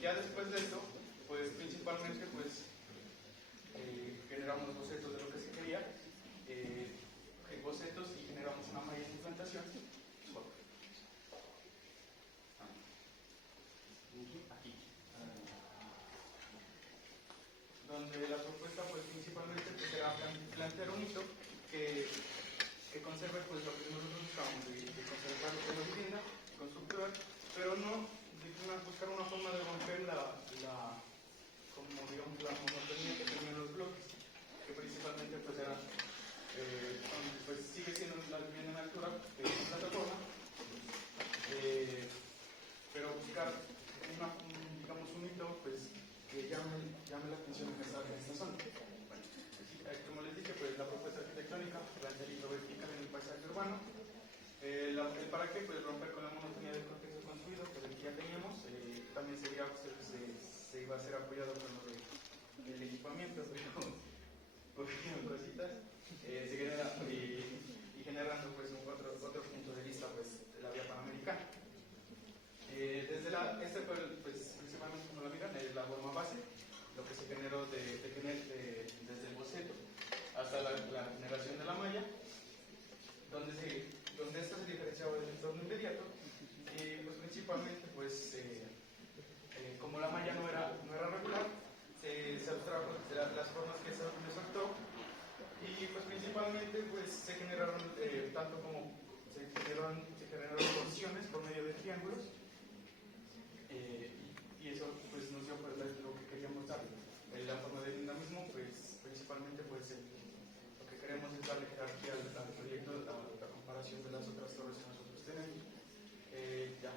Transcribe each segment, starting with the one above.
Ya después de esto, pues principalmente pues generamos bocetos de lo que se quería, bocetos y generamos una malla de implantación. Aquí. Donde la propuesta pues principalmente pues, era plantear un hito que conserve pues lo que nosotros buscamos de conservar lo que es la vivienda constructural, pero no buscar una forma de romper como digamos la monotonía que tenían los bloques, que principalmente pues eran pues sigue siendo la vivienda en altura de una plataforma, pero buscar digamos un hito pues que llame la atención en esta zona. Como les dije, pues la propuesta arquitectónica plantea el hito vertical en el paisaje urbano. El para qué, pues romper con la monotonía del contexto construido, pues el que ya teníamos, también se iba a ser apoyado con lo del equipamiento, con cositas, y generando pues otro punto de vista pues de la vía panamericana. Este fue pues, principalmente como la miran, la forma base, lo que se generó desde el boceto hasta la generación de la malla, donde esto se diferenciaba del entorno inmediato, y pues principalmente pues como la malla no era regular, se abstrajo las formas que se soltó, y pues principalmente pues se generaron se generaron posiciones por medio de triángulos, y eso pues nos dio pues, lo que queríamos dar. La forma de dinamismo pues principalmente pues lo que queremos es darle jerarquía al proyecto, a comparación de las otras torres que nosotros tenemos. Ya.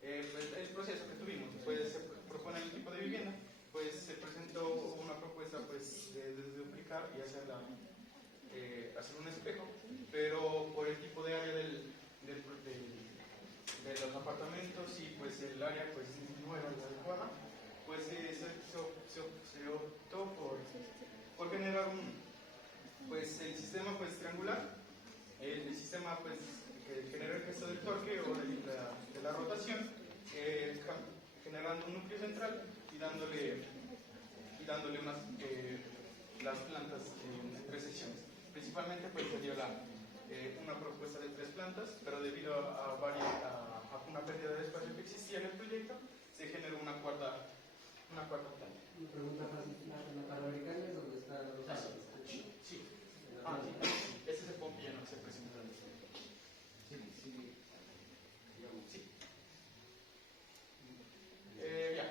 Pues el proceso que tuvimos, pues se propone el tipo de vivienda, pues se presentó una propuesta pues de duplicar y hacer un espejo, pero por el tipo de área de los apartamentos y pues el área pues no era la adecuada, pues se optó por generar el sistema pues triangular, el sistema pues que genera el gesto del torque o de la rotación, generando un núcleo central y dándole las plantas en 3 secciones. Principalmente pues se dio una propuesta de 3 plantas, pero debido a una pérdida de espacio que existía en el proyecto, se generó una cuarta planta. Una pregunta fácil, ¿la panamericana es donde está los árboles? Sí. Sí. Ese es el pompilla, no se presenta en sí. Ya.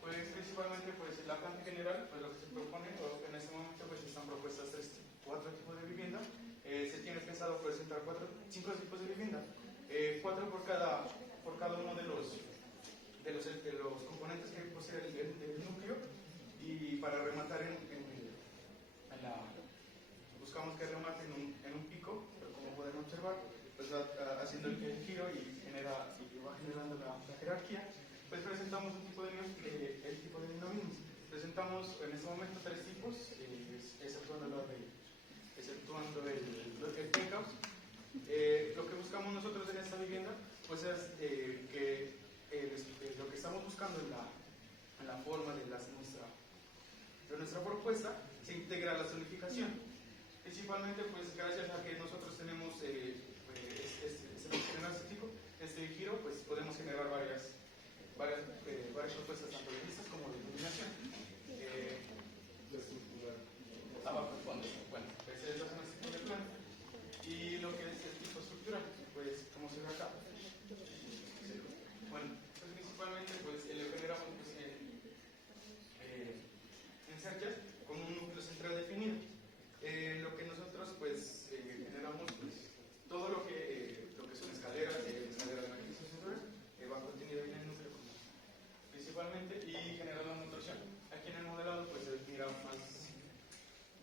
Pues principalmente pues la planta general, pues lo que se propone, o en este momento pues están propuestas 4 tipos de vivienda. Se tiene pensado presentar 5 tipos de vivienda, 4 por cada uno de los componentes que posee el núcleo, y para rematar buscamos que remate en un pico, pero como pueden observar, pues haciendo el giro y va generando la jerarquía. Pues presentamos el tipo de dinamismo. Presentamos en este momento 3 tipos, exceptuando el penthouse. Lo que buscamos nosotros en esta vivienda pues es que lo que estamos buscando en la forma de nuestra propuesta se integra la zonificación. Principalmente pues gracias a que nosotros tenemos este giro, pues podemos generar varias propuestas tanto de vistas como de iluminación. Abajo el fondo, bueno, ese es el tipo de planta. Y lo que es el tipo estructural, pues como se ve acá. Bueno, pues principalmente pues lo generamos pues, en cerchas con un núcleo central definido. Lo que nosotros pues generamos pues todo lo que son escaleras de beneficios superiores va contenido en el núcleo principalmente, y generar la nutrición. Aquí en el modelado pues se mira más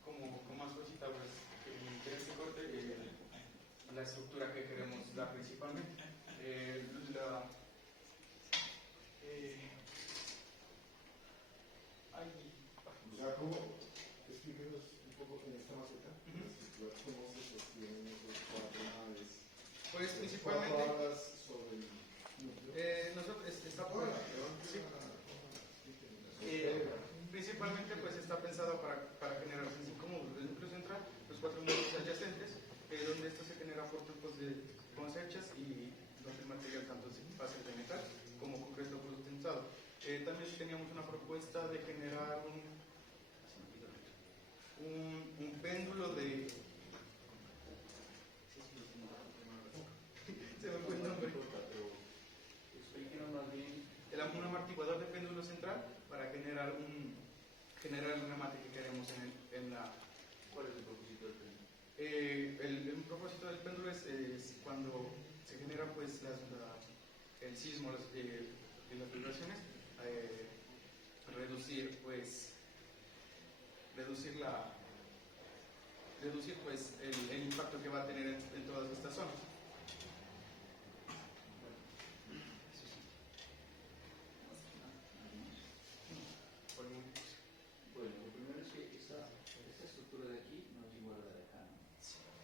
con más cositas pues, en este corte la estructura que queremos dar principalmente. ¿Cómo? Explíquenos un poco en esta maceta, cómo se sostienen esos 4 naves. Pues principalmente, hablas sobre el núcleo. nosotros, está por, sí. Principalmente pues está pensado para generar, así como el núcleo central, los 4 núcleos adyacentes, donde esto se genera por tipos de cosechas y donde el material tanto es fácil de metal como concreto condensado. También teníamos una propuesta de generar un péndulo de... Se me fue el nombre. Explíquenos más bien. Un amortiguador de péndulo central para generar el remate que queremos en la... ¿Cuál es el propósito del péndulo? El propósito del péndulo es cuando se genera pues el sismo y las vibraciones, reducir pues el impacto que va a tener en todas estas zonas. Bueno, lo primero es que esta estructura de aquí no es igual a la de acá, ¿no?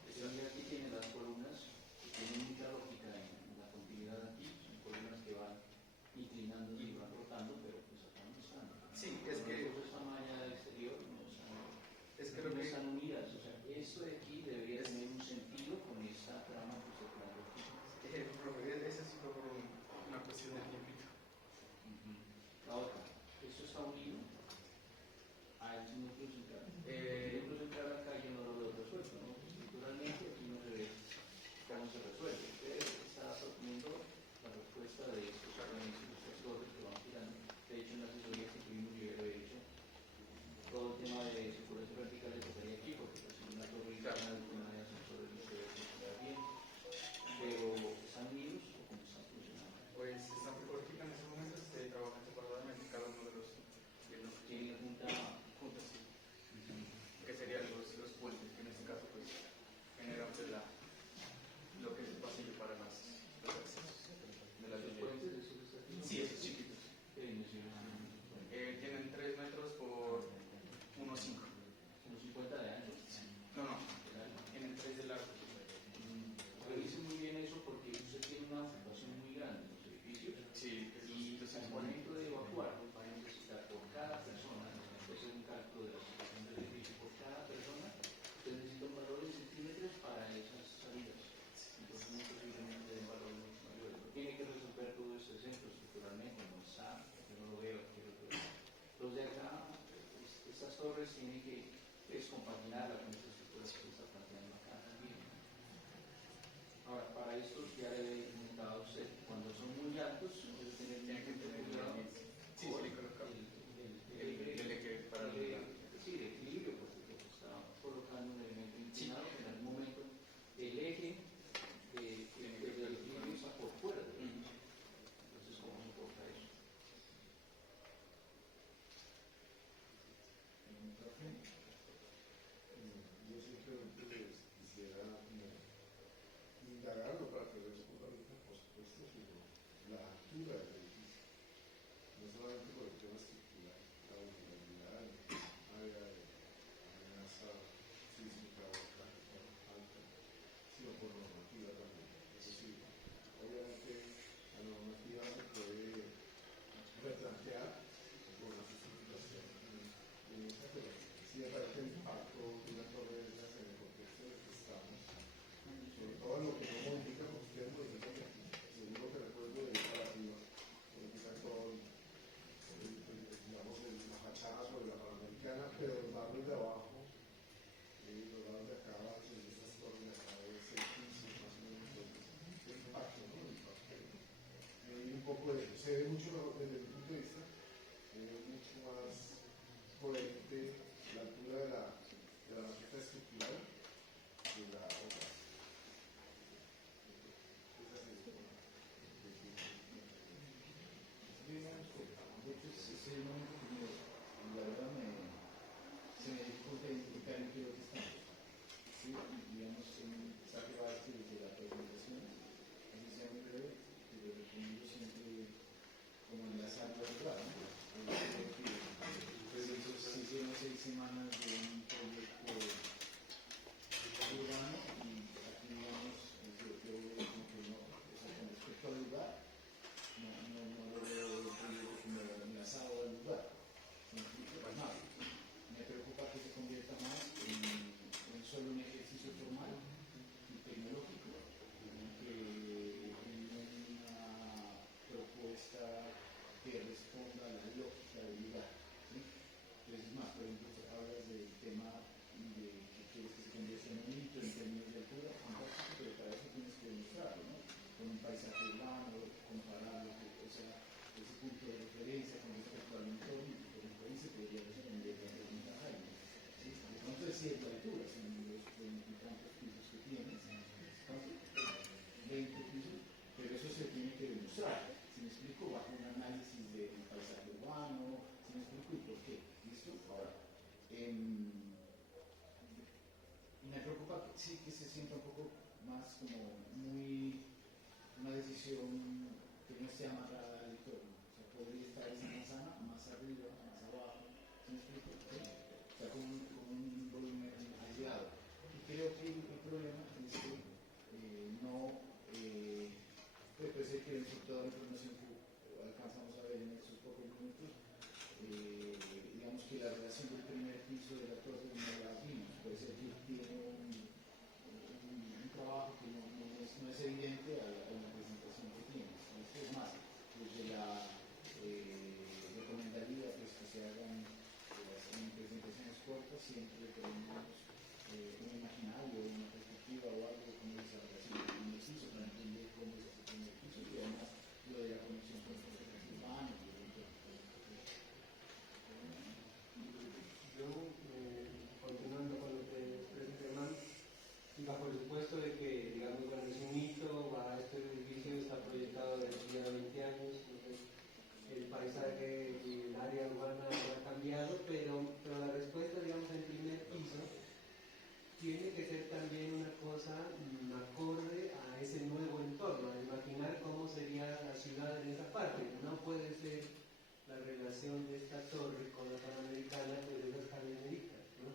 Esta de aquí tiene las columnas que tienen mucha lógica en la continuidad aquí, son columnas que van inclinando y van rotando, pero pues acá no están. Sí, es que... esta malla exterior no están, Es que no están unidas, o sea, esto de aquí debería tener un sentido con esta trama que se plantea aquí. Esa es una cuestión de tiempo. La otra, esto está unido al núcleo central. El núcleo central acá yo no lo veo resuelto, ¿no? Estructuralmente aquí no se ve cómo se resuelve. Usted está proponiendo la respuesta de estos organismos, estos torres que van girando. De hecho, en la asesoría que tuvimos yo ya lo he dicho, todo el tema de circulación vertical le tocaría aquí, porque pues, si una torre interna de tema de ascensores no se debe funcionar bien. Pero, ¿están unidos o cómo están funcionando? Pues están ahorita en estos momentos trabajan separadamente cada uno de los Tienen junta juntos, sí, que serían los puentes, que en este caso pues generan pues, lo que es el pasillo para los accesos de las los viviendas. puentes de esos está aquí. Sí, esos chiquitos. ¿Qué dimensiones tienen? Tienen 3 metros por 1,5. Unos 50 de ancho. No, tienen 3 de largo. Revise muy bien eso porque usted tiene una ocupación muy grande en los edificios Sí, y al momento de evacuar va a necesitar por cada persona, después de un cálculo de la situación del edificio, por cada persona, usted necesita un valor en centímetros para esas salidas. Entonces muy posiblemente den valores mucho mayores. Pero tiene que resolver todo este centro estructuralmente, no está, yo no lo veo aquí. Los de acá, estas torres tienen que compaginarla con esta estructura que se está planteando acá también. Ahora, para estos ya le he comentado a usted, cuando son muy altos, debe tener mucho cuidado con el eje para sí, de equilibrio, porque pues, está colocando un elemento inclinado que en algún momento el eje del equilibrio está por fuera del eje. Entonces, ¿cómo se toca eso? Yo simplemente quisiera indagarlo para que responda ahorita, por supuesto, sino la altura del edificio. No solamente por el tema estructural, la vulnerabilidad en área de amenaza sísmica o alta, sino por normativa también. Es decir, obviamente la normativa se puede replantear por la justificación en esta, pero sí me parece el impacto de una torre de esas en el contexto en el que estamos, sobre todo lo que no modifica, porque ustedes modifican aquí, según lo que recuerdo de ahí para arriba, modifican todo, digamos, la fachada sobre la Panamericana, pero los barrios de abajo, los barrios de acá abajo, y estas torres de acá deben ser 15 más o menos, entonces, el impacto, ¿no? El impacto. Y un poco de eso, se ve mucho mejor desde mi punto de vista, mucho más coherente la altura de la maqueta estructural de la otra. De hecho, ese es el momento que la verdad se me dificulta identificar en qué lo que estamos. Sí, digamos, en esa parte desde la presentación, así sea muy breve, pero recomiendo siempre como enlazar la verdad, ¿no? Creo que se hicieron 6 semanas de un proyecto urbano y aquí, digamos, yo veo como que no decisión que no esté amarrada al entorno. O sea, podría estar esa manzana más arriba, más abajo, ¿sí me explico? ¿Sí? O sea, con un volumen aislado. Y creo que el problema es que no, puede ser que dentro de toda la información que alcanzamos a ver en estos pocos minutos, digamos que la relación del primer piso de la torre no la vimos. Puede ser que tiene un trabajo que no es evidente a la presentación que tiene. Esto es más, desde la recomendaría pues, que se hagan en presentaciones cortas, siempre tenemos un imaginario, una perspectiva o algo como desarrollar en el piso para entender cómo es ese primer piso y además lo de la conexión con el urbano y el entorno. Yo, continuando con lo que expresa Germán, y bajo el supuesto de que, digamos, bueno, es un hito, este edificio está proyectado de aquí a 20 años, entonces el paisaje y el área urbana ha cambiado, pero la respuesta, digamos, en primer piso, tiene que ser también una cosa acorde a ese nuevo entorno, a imaginar cómo sería la ciudad en esa parte. No puede ser la relación de esta torre con la Panamericana, pues esas jardineras, ¿no?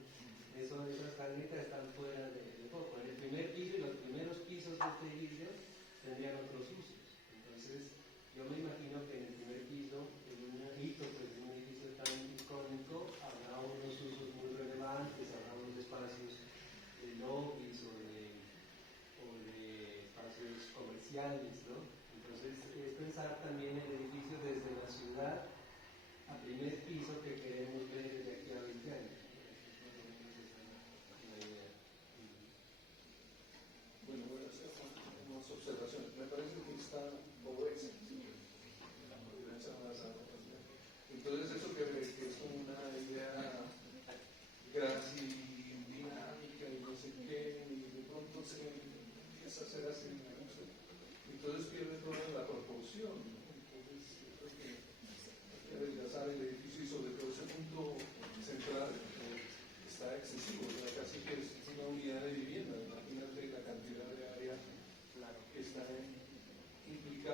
Esas jardineras están fuera de foco. En el primer piso y los primeros pisos de este edificio tendrían otros usos. Entonces, yo me imagino que en el primer piso, en un hito, pues en un edificio tan icónico, habrá unos usos muy relevantes, habrá unos espacios de lobbies o de espacios comerciales, ¿no? Entonces, es pensar también el edificio desde la ciudad a primer piso que queremos ver desde aquí a 20 años. Una idea. Bueno, voy a hacer unas observaciones. Me parece que está obesa, ¿sí? Entonces, eso que es una idea gráfica y dinámica y no sé qué, y de pronto se empieza a hacer así, no sé. Entonces pierde toda la proporción, ¿no? Entonces, creo que ya sabe el edificio y sobre todo ese punto central está excesivo, o sea, casi que es una unidad de vivienda. Imagínate la cantidad de área que está implicada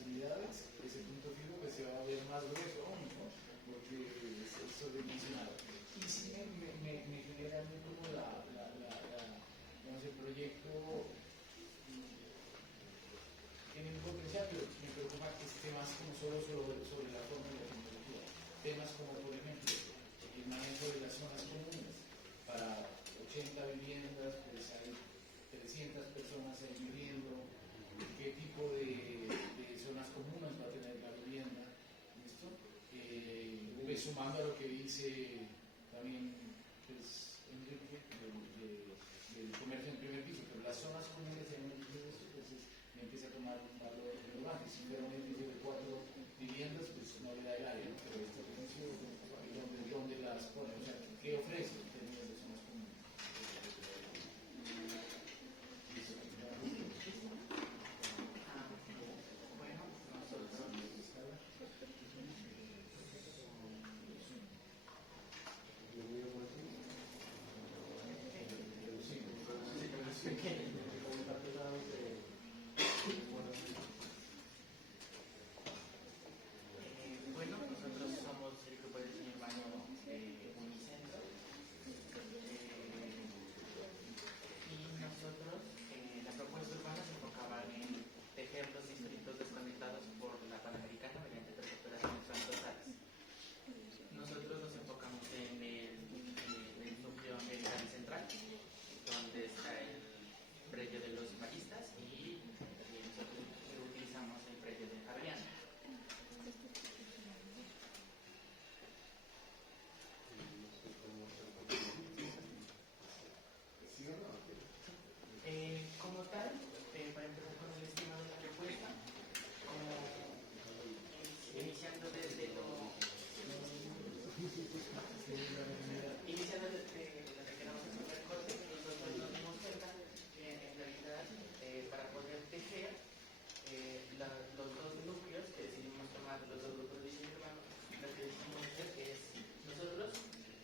facilidades, ese punto fijo pues se va a ver más grueso aún, ¿no? Porque es sobredimensionado. Y sí me genera a mí como digamos, el proyecto tiene un potencial, pero me preocupa que esté más como solo sobre la forma de la tecnología. Temas como, por ejemplo, el manejo de las zonas comunes. Para 80 viviendas, pues hay 300 personas ahí viviendo. ¿Qué tipo de zonas comunes va a tener la vivienda? ¿Listo? Pues sumando a lo que dice también pues, Enrique del comercio en primer piso, pero las zonas comunes en un edificio entonces empieza a tomar un valor relevante. Si fuera un edificio de 4 viviendas, pues no le da el área, ¿no? Pero este edificio, ¿dónde las pone? O sea, ¿qué ofrece en términos de zonas comunes? Bueno, nosotros bueno, nosotros somos el grupo de diseño urbano Unicentro y nosotros, la propuesta urbana se enfocaba en tejer los distritos desconectados por la Panamericana mediante tres operaciones transversales. Nosotros nos enfocamos en el núcleo americano central, donde está el predio de los maristas y nosotros utilizamos el predio de Javeriana. Como tal, para empezar con el estimado de la propuesta, como iniciando desde lo que queramos hacer el corte, nosotros nos dimos cuenta que en realidad para poder tejer los dos núcleos que decidimos tomar, los dos grupos de diseño urbano, lo que decidimos hacer es nosotros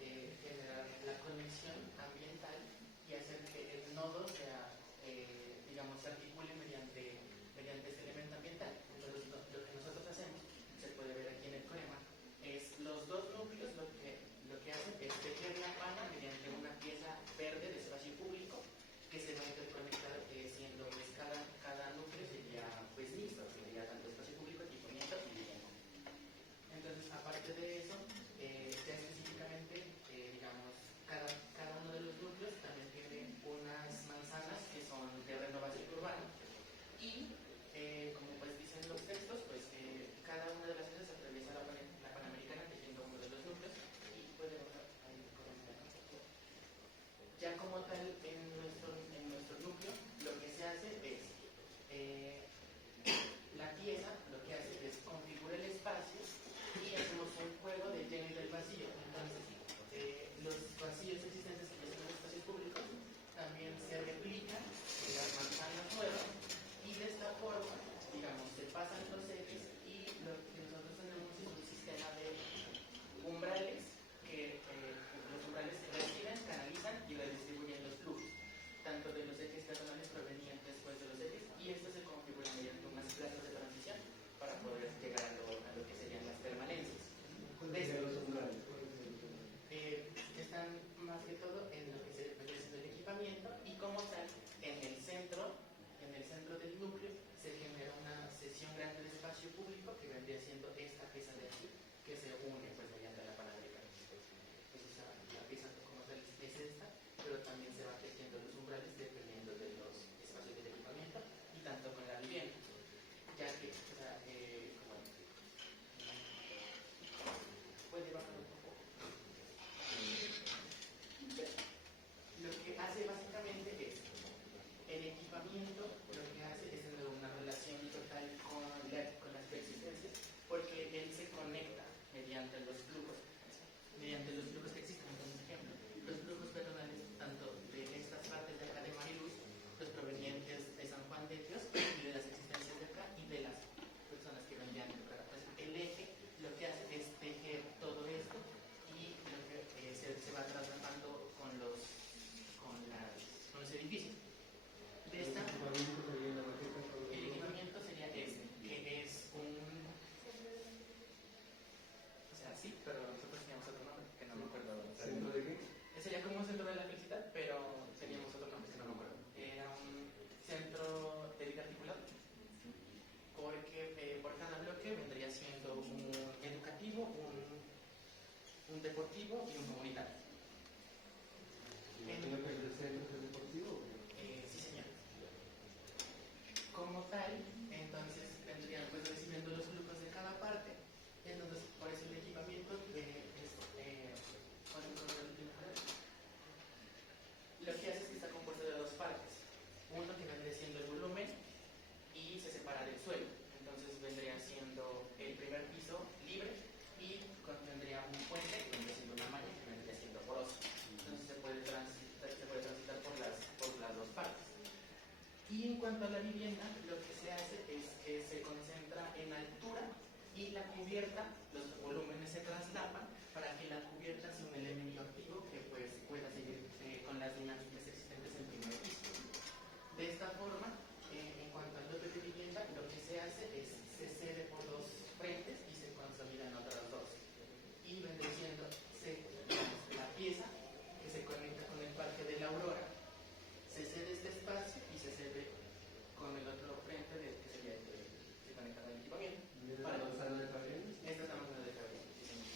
generar la conexión ambiental y hacer que el nodo sea, digamos, se articule mediante este elemento ambiental. Entonces, lo que nosotros hacemos, se puede ver aquí en el coema, es los dos núcleos lo que hacen es tejer la pana mediante una pieza verde de espacio público que se va a interconectar siendo pues cada núcleo sería pues mixto, sería tanto espacio público, equipamiento y vivienda. Entonces, aparte de eso, ya específicamente, digamos, cada uno de los núcleos también tiene unas manzanas que son de renovación urbana y, como pues dicen los textos, pues cada una de las piezas atraviesa la Panamericana tejiendo uno de los núcleos y puede bajar ahí comentar. Ya como tal en nuestro núcleo lo que se hace es la pieza lo que hace es configurar el espacio y hacemos un juego de lleno y del vacío. Entonces los vacíos existentes que son los espacios públicos también se replican en las manzanas nuevas y de esta forma, digamos, se pasan los ejes y lo que nosotros tenemos es un sistema de umbrales que los umbrales reciben, canalizan y redistribuyen los flujos, tanto de los ejes peatonales provenientes pues, de los ejes, y esto se configura mediante unas plazas de transición para poder llegar a lo que serían las permanencias. Desde los umbrales están más que todo en lo que se vendría siendo el equipamiento y como tal en el centro del núcleo se genera una sección grande de espacio público que vendría siendo esta pieza de aquí que se une pues mediante la Panamericana. Entonces la pieza como tal es esta, pero también se va tejiendo los umbrales dependiendo de los espacios del equipamiento y tanto con la vivienda, ya que puede bajar un poco. Lo que hace básicamente es el equipamiento, lo que hace es tener una relación total con las preexistencias, porque él se conecta mediante los flujos que existen. Por ejemplo, los flujos peatonales un deportivo y un comunitario. Imagino que el centro es deportivo. Sí, señor. Como tal, entonces vendrían pues recibiendo los flujos de cada parte. Entonces, por eso el equipamiento lo que hace es que está compuesto de dos partes. Uno que vendría siendo el volumen y se separa del suelo. Entonces vendría siendo el primer piso libre y contendría un puente que vendría siendo una malla que vendría siendo porosa. Entonces se puede transitar por las dos partes. Y en cuanto a la vivienda, lo que se hace es que se concentra en altura y la cubierta, los volúmenes se traslapan para que la cubierta sea un elemento activo que pues pueda seguir con las dinámicas existentes en primer piso. De esta forma, en cuanto al lote de vivienda, lo que se hace es se cede por dos frentes y se consolida en otras dos. Y vendría siendo la pieza que se conecta con el Parque de la Aurora, se cede este espacio y se cede con el otro frente que sería el que se conecta con el equipamiento. ¿Para la manzana de Fabián? Esta es la manzana de Fabián, sí, señor.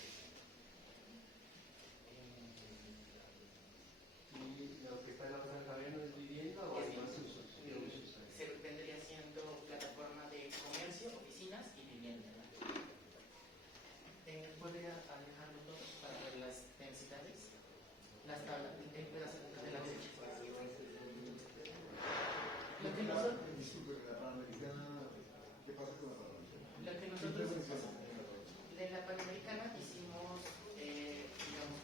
¿Y lo que está en la manzana de Fabián no es vivienda o hay más usos? ¿Qué usos hay? Se vendría siendo plataforma de comercio, oficinas y vivienda, ¿no? ¿Podría alejarlo todo para ver las densidades? Las tablas, el pedazo de la derecha. Lo que nosotros, Disculpe, la Panamericana, ¿qué pasa con la Panamericana? lo que nosotros de la Panamericana hicimos, digamos,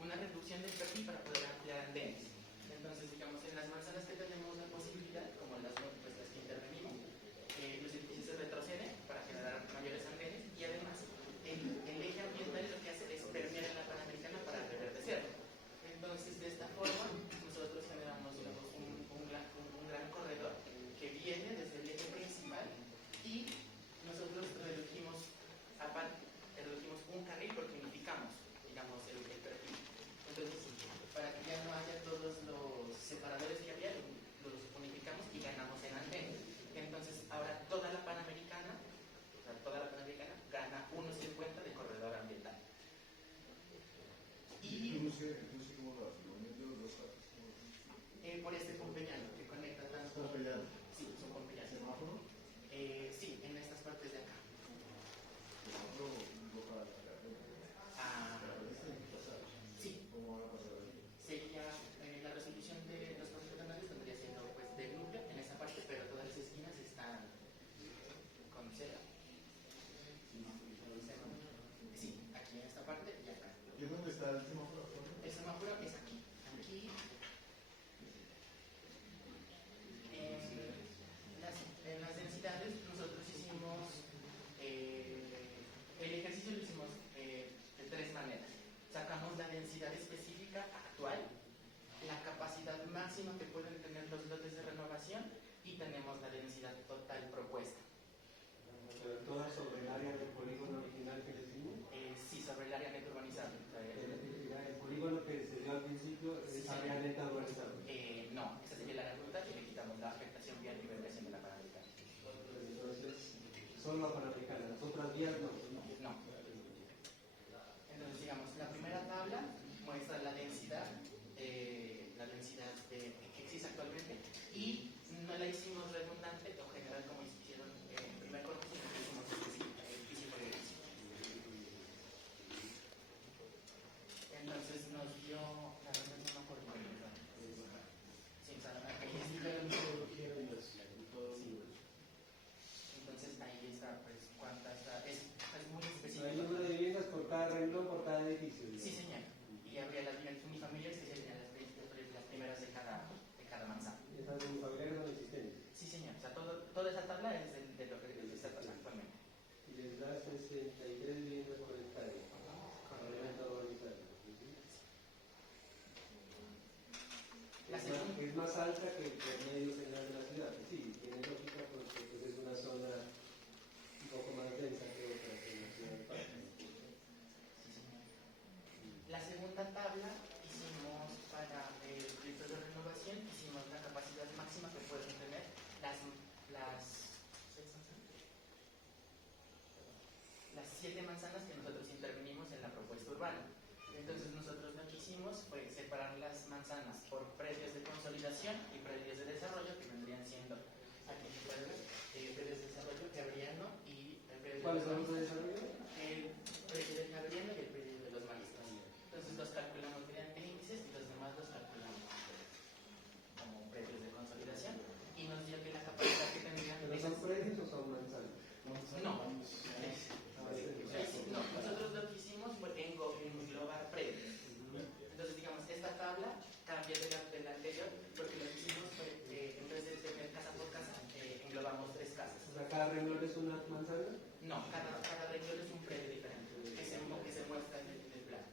una reducción del perfil para poder ampliar andenes. Entonces, digamos, en las manzanas que tenemos la posibilidad, como las múltiples las que intervenimos, los edificios se retroceden para generar mayores andenes y además el eje ambiental lo que hace es permear en la Panamericana para reverdecerlo. Entonces, de esta forma, nosotros generamos, digamos, un gran corredor que viene desde el eje principal y nosotros redujimos un carril porque unificamos, digamos, el perfil. Entonces, para que ya no haya todos los separadores que había, los unificamos y ganamos en andén. Entonces, ahora toda la Panamericana gana 1.50 de corredor ambiental. Y Entonces, ¿cómo lo hacen? ¿Uniendo los dos partes? por este Pompeyano que conecta tanto. ¿Pompeyano? Sí, son Pompeyanos. ¿Semáforo? Sí, en estas partes de acá. ¿Semáforo para la carretera? Sí. ¿Cómo van a pasar ahí? Sería la resolución de los procesos penales vendría siendo pues de núcleo en esa parte, pero todas las esquinas están con cera. Sí, aquí en esta parte y acá. ¿Y es donde está el semáforo? El semáforo es aquí. Aquí. En las densidades nosotros hicimos el ejercicio lo hicimos de tres maneras. Sacamos la densidad específica actual, la capacidad máxima que pueden tener los lotes de renovación y tenemos la densidad total propuesta. ¿Pero todas sobre el área del polígono original que les dimos? Sí, sobre el área neta urbanizable. El polígono que se dio al principio es área neta urbanizable. No, esa sería la área bruta y le quitamos la afectación vial y vergación de la Panamericana. Entonces, solo la Panamericana, las otras vías no. No. Entonces, digamos, la primera tabla muestra la densidad que existe actualmente y no la hicimos redundante o general como hicieron en primer corte, sino que hicimos específica, edificio por edificio. Entonces nos dio, la verdad no me acuerdo muy bien, ¿verdad? Sí, o sea, ahí está. Entonces ahí está, pues, cuántas, es muy específico. Hay número de viviendas por cada renglón, por cada edificio. Sí, señor. Y habría las viviendas unifamiliares que serían las primeras de cada manzana. Esas unifamiliares son existentes. Sí, señor. O sea, toda esa tabla es de lo que está actualmente. Y les da 63 viviendas por hectárea. Elemento urbanizable. Es más alta que el promedio general de la ciudad. Sí, tiene lógica porque pues, es una zona un poco más densa que otras en la ciudad de Paz. La segunda tabla hicimos para el proyecto de renovación, hicimos la capacidad máxima que pueden tener las 7 manzanas que nosotros intervenimos en la propuesta urbana. Entonces nosotros lo que hicimos fue separar las manzanas por predios de consolidación y predios de desarrollo, que vendrían siendo, aquí se puede ver, predios de desarrollo javeriano y el predio ¿Cuáles de son los los de maristas. desarrollo? El predio del javeriano y el predio de los maristas. Entonces los calculamos mediante índices y los demás los calculamos como predios de consolidación y nos dio que la capacidad que tendrían ¿Pero son predios o son manzanas? no, no, nosotros lo que hicimos fue englobar predios. Entonces, digamos, esta tabla cambia de la anterior porque lo que hicimos fue, en vez de tener casa por casa, englobamos 3 casas. O sea, cada renglón es una manzana. No, cada renglón es un predio diferente que se muestra en el plan.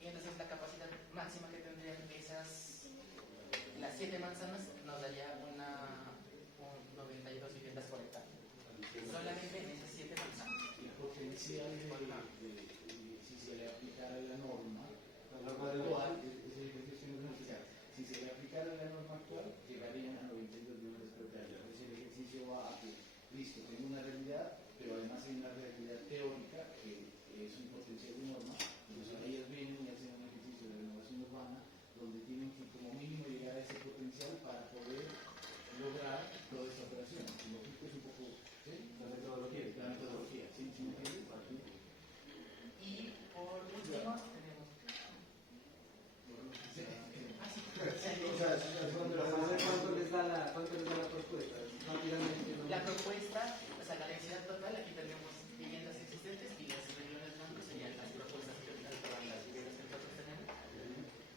Y entonces la capacidad máxima que tendrían las 7 manzanas nos daría un 92 viviendas por hectárea. Solamente en esas 7 manzanas. El potencial si se le aplicara la norma actual, si se le aplicara la norma actual, llegarían a 92 millones por hectárea. Entonces el ejercicio va a que, listo, tengo una realidad, pero además hay una realidad teórica que es un potencial de norma. Entonces ellas vienen y hacen un ejercicio de renovación urbana donde tienen que como mínimo llegar a ese potencial para poder lograr toda esta operación. Lo que es un poco, ¿sí? la metodología. ¿sí? ¿Sí me entiendes? Y por último tenemos... ¿Cuánto les da la propuesta? Rápidamente, ¿no? La propuesta, o sea, la densidad total, aquí tenemos viviendas existentes y los renglones blancos serían las propuestas que ahorita todas las viviendas que nosotros tenemos.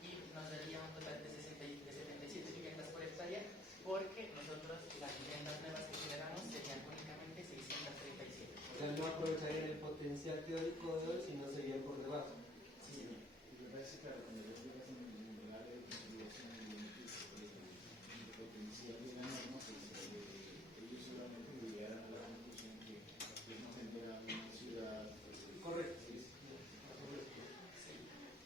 Y nos daría un total de 77 viviendas por hectárea, porque nosotros las viviendas nuevas que generamos serían únicamente 637. O sea, no aprovecharían el potencial teórico de hoy, sino serían por debajo. Sí, señor. Y me parece claro, cuando los llegas en el área de consolidación el potencial de la norma, pues ellos solamente llegarán a la conclusión que no generan una ciudad. Correcto. Sí,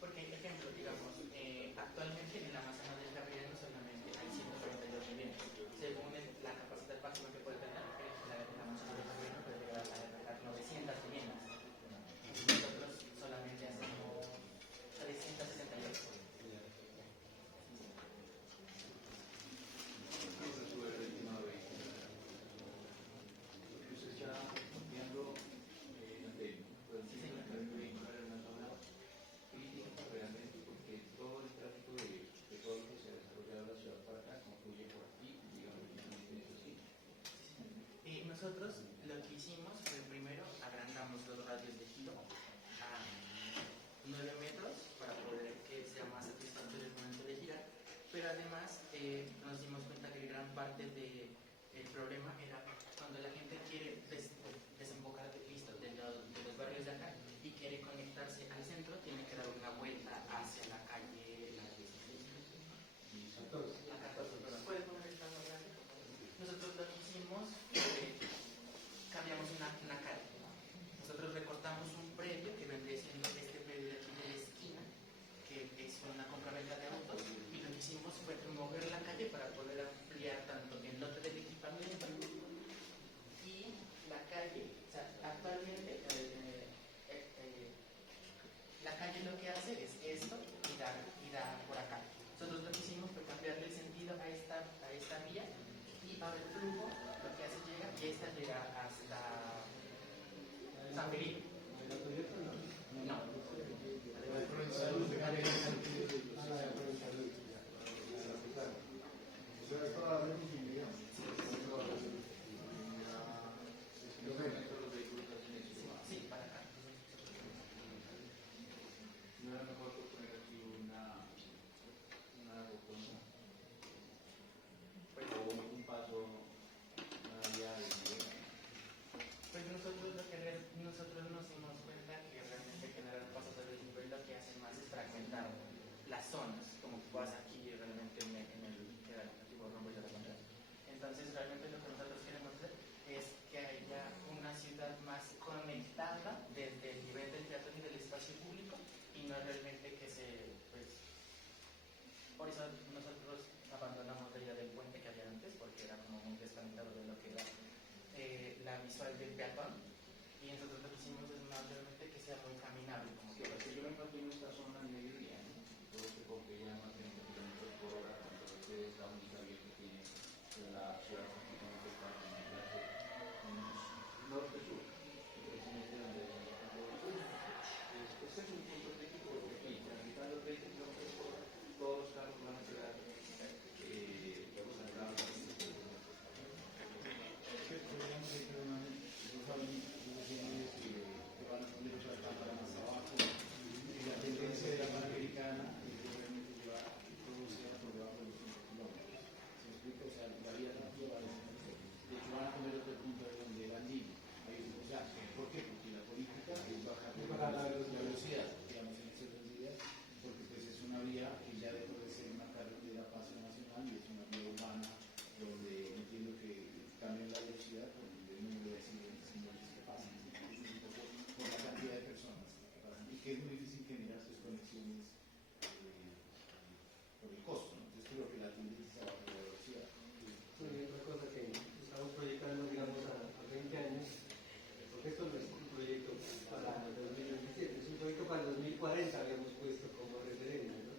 porque, ejemplo, digamos, actualmente en la manzana del Javeriano solamente hay 142 viviendas. Según la capacidad máxima que puede tener, la manzana del Javeriano puede llegar a albergar 900 viviendas. Nosotros solamente hacemos 368. Usted está planteando una zona crítica realmente porque todo el tráfico de todo lo que se ha desarrollado en la ciudad para acá confluye por aquí, digamos, es así. Nosotros lo que hicimos fue primero agrandamos los radios de giro a 9 metros para poder que sea más satisfactorio el momento de girar, pero además nos dimos cuenta que gran parte del problema era cuando la gente quiere desembocar de los barrios de acá y quiere conectarse al centro, tiene que dar una vuelta hacia la calle, la 16. La 14, perdón. ¿Puedes poner el plano grande? Nosotros lo que hicimos cambiamos una calle. Nosotros recortamos un predio que vendría siendo este predio de aquí de la esquina, que es una compraventa de autos, y lo que hicimos fue mover la calle para poder ampliar tanto el lote del equipamiento y la calle. O sea, actualmente la calle lo que hace es esto y da por acá. Nosotros lo que hicimos fue cambiarle el sentido a esta vía y ahora el flujo lo que hace llega y esta llega hasta San Felipe. ¿La proyecto no? No. O sea, es para darle continuidad. Sí, para acá. No era mejor poner aquí una rotonda Pues, o un paso, una vía de nivel. pues nosotros nos es la única vía que tiene la ciudad prácticamente para comunicarse norte-sur, precisamente donde este es un punto crítico porque transitando 30 kilómetros por hora, todos los carros van a quedar sangrados. Podríamos decir que van a poner otra cámara más abajo. Y la tendencia de la Panamericana es que realmente lleva todo sea por debajo de los 5 kilómetros. ¿Se me explica? O sea, la vía rápida va a desaparecer. De hecho, van a poner otro punto de donde el andino. O sea, ¿por qué? Porque la política es bajar la velocidad, digamos, en ese orden de ideas, porque pues es una vía que ya dejó de ser una carretera paso nacional y es una vía urbana donde entiendo que también la velocidad por el número de accidentes y muertes que pasan, por la cantidad de personas que pasan, y que es muy difícil generar sus conexiones por el costo, ¿no? Entonces creo que la tendencia es a bajar la velocidad. Bueno, y otra cosa que estamos proyectando, digamos, a 20 años, porque esto no es un proyecto para el 2027, es un proyecto para el 2040, habíamos puesto como referencia, ¿no?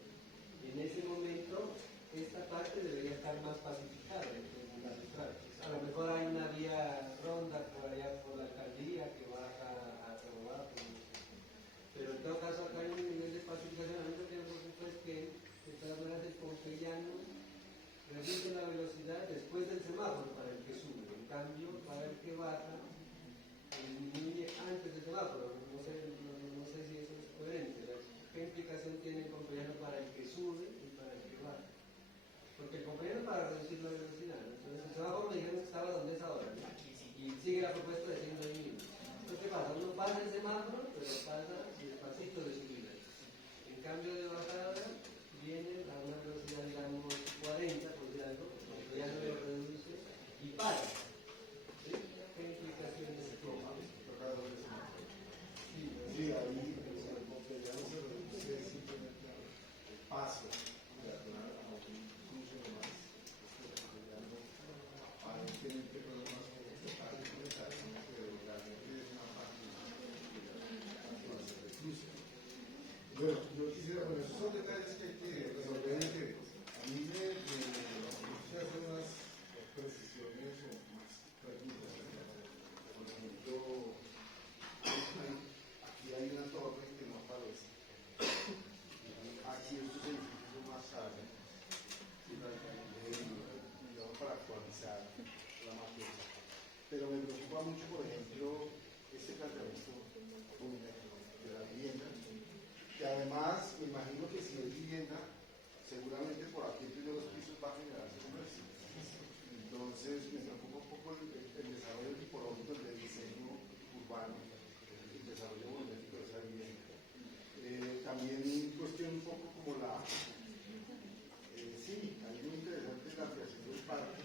Y en ese momento, esta parte debería estar más pacificada en las estradas. A lo mejor hay una vía ronda por allá por la alcaldía que baja a robar, pero en todo caso acá hay un nivel de pacificación. A mí lo que me preocupa es que de todas maneras el pompeyano reduce la velocidad después del semáforo para el que sube, en cambio para el que baja disminuye antes del semáforo. No sé si eso es coherente. ¿Qué implicación tiene el pompeyano para el que sube y para el que baja? Porque el pompeyano es para reducir la velocidad, ¿no? Entonces el semáforo me dijeron que estaba donde es ahora, ¿no? Y sigue la propuesta de 100 millas. Entonces, ¿qué pasa? Uno pasa el semáforo, pero pasa despacito de subida. En cambio de bajada, viene a una velocidad, digamos, 40, por decir algo, porque ya no lo reduce, y para. ¿Sí? ¿Qué implicaciones tiene? Sí, ahí el pompeyano se reduce simplemente el paso de atrás a un cruce nomás. Aparentemente problemas con este parte pero realmente es una parte que se cruce. Bueno, yo quisiera, bueno, esos son detalles que hay que resolver entre a mí me gusta hacer unas precisiones o más preguntas. Por ejemplo, aquí hay una torre que no aparece. Aquí estos edificios son más tarde, digamos, para actualizar la maqueta. Pero me preocupa mucho, por ejemplo, este planteamiento de la vivienda, que además me imagino que si es vivienda, seguramente por aquí en los pisos va a generarse comercio. Entonces me preocupa un poco el desarrollo tipológico del diseño urbano, el desarrollo volumétrico de esa vivienda. También cuestión un poco como la sí, a mí me interesante la ampliación del parque,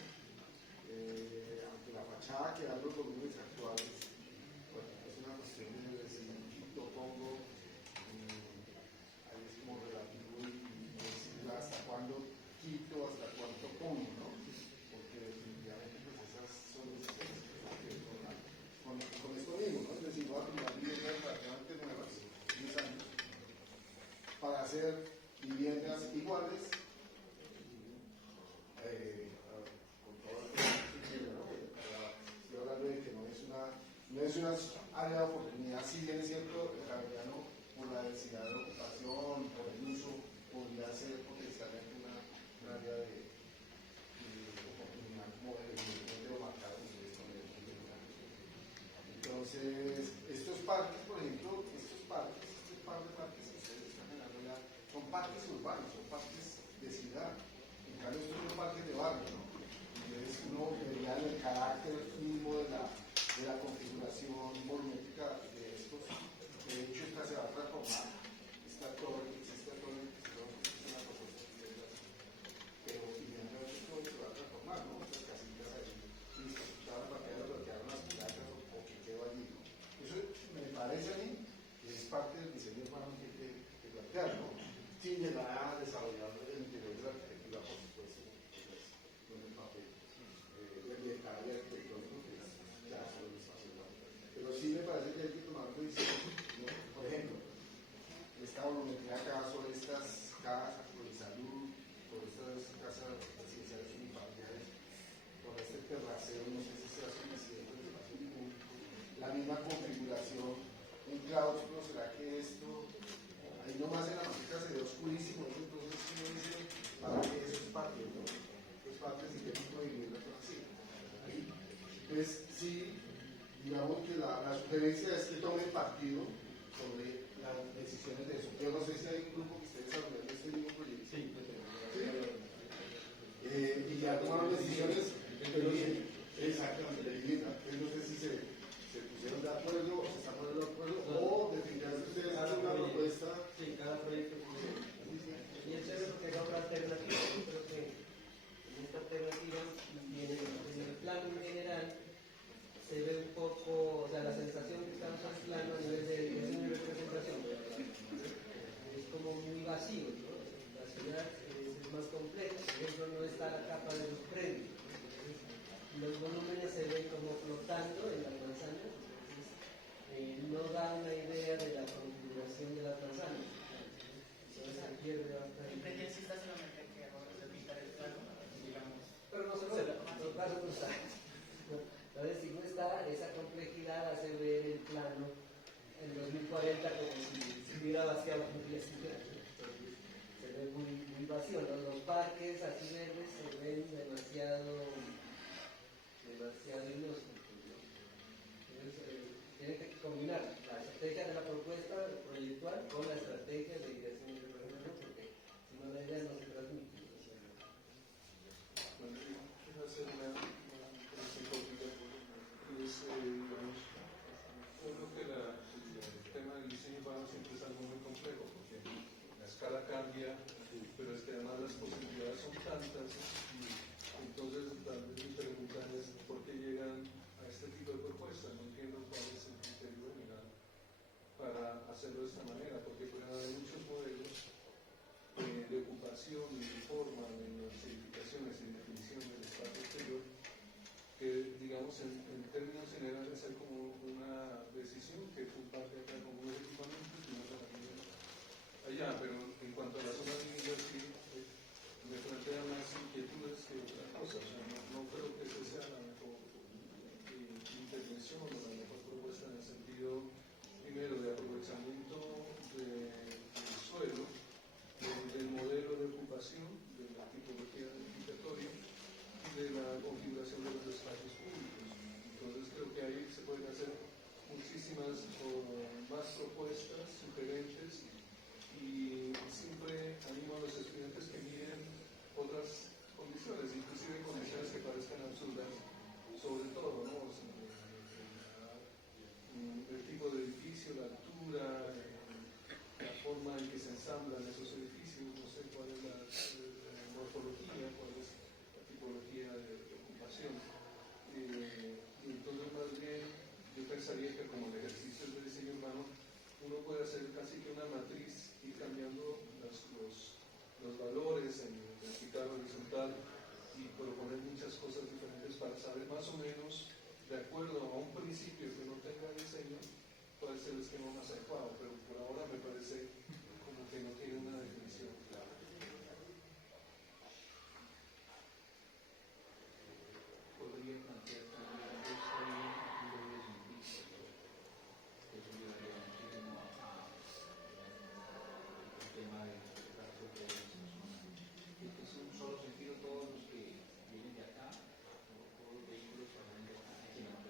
aunque la fachada queda los volúmenes actuales, bueno, es una cuestión de si lo pongo, ahí es como relativo y decir hasta cuándo quito, hasta cuánto pongo, ¿no? Porque definitivamente pues esas son decisiones que tienen que ver con esto mismo, ¿no? Es decir, voy a tomar viviendas relativamente nuevas, 10 años, para hacer viviendas iguales, con todo el que ¿no? Estoy hablando de que no es una área de oportunidad. Si bien es cierto, el Javeriano, por la densidad de ocupación, por el uso, podría ser potencialmente un área de oportunidad como evidentemente lo marcado ustedes con el. Entonces, estos parques, por ejemplo, este par de parques que ustedes están generando ya, son parques urbanos, son parques de ciudad. En cambio, estos son parques de barrio, ¿no? Entonces, uno vería el carácter mismo de la configuración volumétrica de estos. De hecho, esta se va a transformar, esta torre que existe actualmente, es una propuesta que ustedes hacen. Pero finalmente esto se va a transformar, ¿no? Estas casitas ahí, listas, usadas para que bloquearon las placas o que quedó allí, ¿no? Eso me parece a mí que es parte del diseño urbano que hay que plantear, ¿no? Sin llegar a desarrollar el interior de la arquitectura, por supuesto, pues, con el papel del carácter arquitectónico terraceo, no sé si sea suficiente el espacio público, la misma configuración en claustro, ¿será que esto, ahí nomás en la música se ve oscurísimo, ¿no? Entonces uno dice, ¿para qué esos patios, no? Los patios y qué tipo de vivienda son así. Entonces, sí, digamos que la sugerencia es que tomen partido sobre las decisiones de eso. Yo no sé si hay un grupo que esté desarrollando este mismo proyecto. Sí, ¿Sí? Y ya tomaron decisiones, pero sí, exactamente, de vivienda. Entonces no sé si se pusieron de acuerdo o se están poniendo de acuerdo o definitivamente ustedes hacen una propuesta. sí, cada proyecto tiene. Y es chévere porque es otra alternativa. Yo creo que en esta alternativa viene en el plano en general. Se ve un poco, o sea, la sensación que causa el plano a nivel de diseño y representación es como muy vacío, ¿no? La ciudad es más compleja, por ejemplo, no está la capa de los predios. Los volúmenes se ven como flotando en las manzanas, entonces no da una idea de la configuración de las manzanas. Entonces se pierde bastante. Independencistas solamente que ahora se pintar el plano, digamos. Pero no se ve, en todo caso no está. Entonces, si no está, esa complejidad hace ver el plano en 2040 como si se hubiera vaciado muy ciudad. Se ve muy vacío. Los parques así verdes se ven demasiado inhóspitos, ¿no? Entonces, tiene que combinar la estrategia de la propuesta proyectual con la estrategia de ideación y representación, porque si no la idea no se transmite. Bueno, yo quiero hacer una cortita. Digamos, yo creo que el tema del diseño urbano siempre es algo muy complejo, porque la escala cambia, pero es que además las posibilidades son tantas. Entonces, tal vez mi pregunta es, ¿por qué llegan a este tipo de propuestas? No entiendo cuál es el criterio general para hacerlo de esta manera, porque puede haber muchos modelos de ocupación y de forma en las edificaciones y definición del espacio exterior que, digamos, en términos generales hay como una decisión que comparte acá con unos equipamientos y unos equipamientos allá, pero en cuanto a la zona de sí, me plantea más inquietudes que otra cosa. O sea, no creo que esa sea la mejor intervención o la mejor propuesta en el sentido, primero, de aprovechamiento del suelo, del modelo de ocupación, de la tipología del territorio y de la configuración de los espacios públicos. Entonces creo que ahí se pueden hacer muchísimas más propuestas, sugerentes, y siempre animo a los estudiantes que miren otras condiciones, inclusive condiciones que parezcan absurdas, sobre todo, ¿no? O sea, el tipo de edificio, la altura, la forma en que se ensamblan esos edificios, no sé cuál es la morfología, cuál es la tipología de ocupación. Y entonces más bien yo pensaría que como el ejercicio de diseño urbano uno puede hacer casi que una matriz y cambiando los valores en vertical o horizontal y proponer muchas cosas diferentes para saber más o menos, de acuerdo a un principio que no tenga diseño, cuál es el esquema más adecuado, pero por ahora me parece como que no tiene una definición clara. Podría plantear también, está bien un doble sentido, eso ayudaría muchísimo al tema del trato de las personas. Es que es un solo sentido todos los que vienen de acá, todos los vehículos que vienen de acá, aquí no.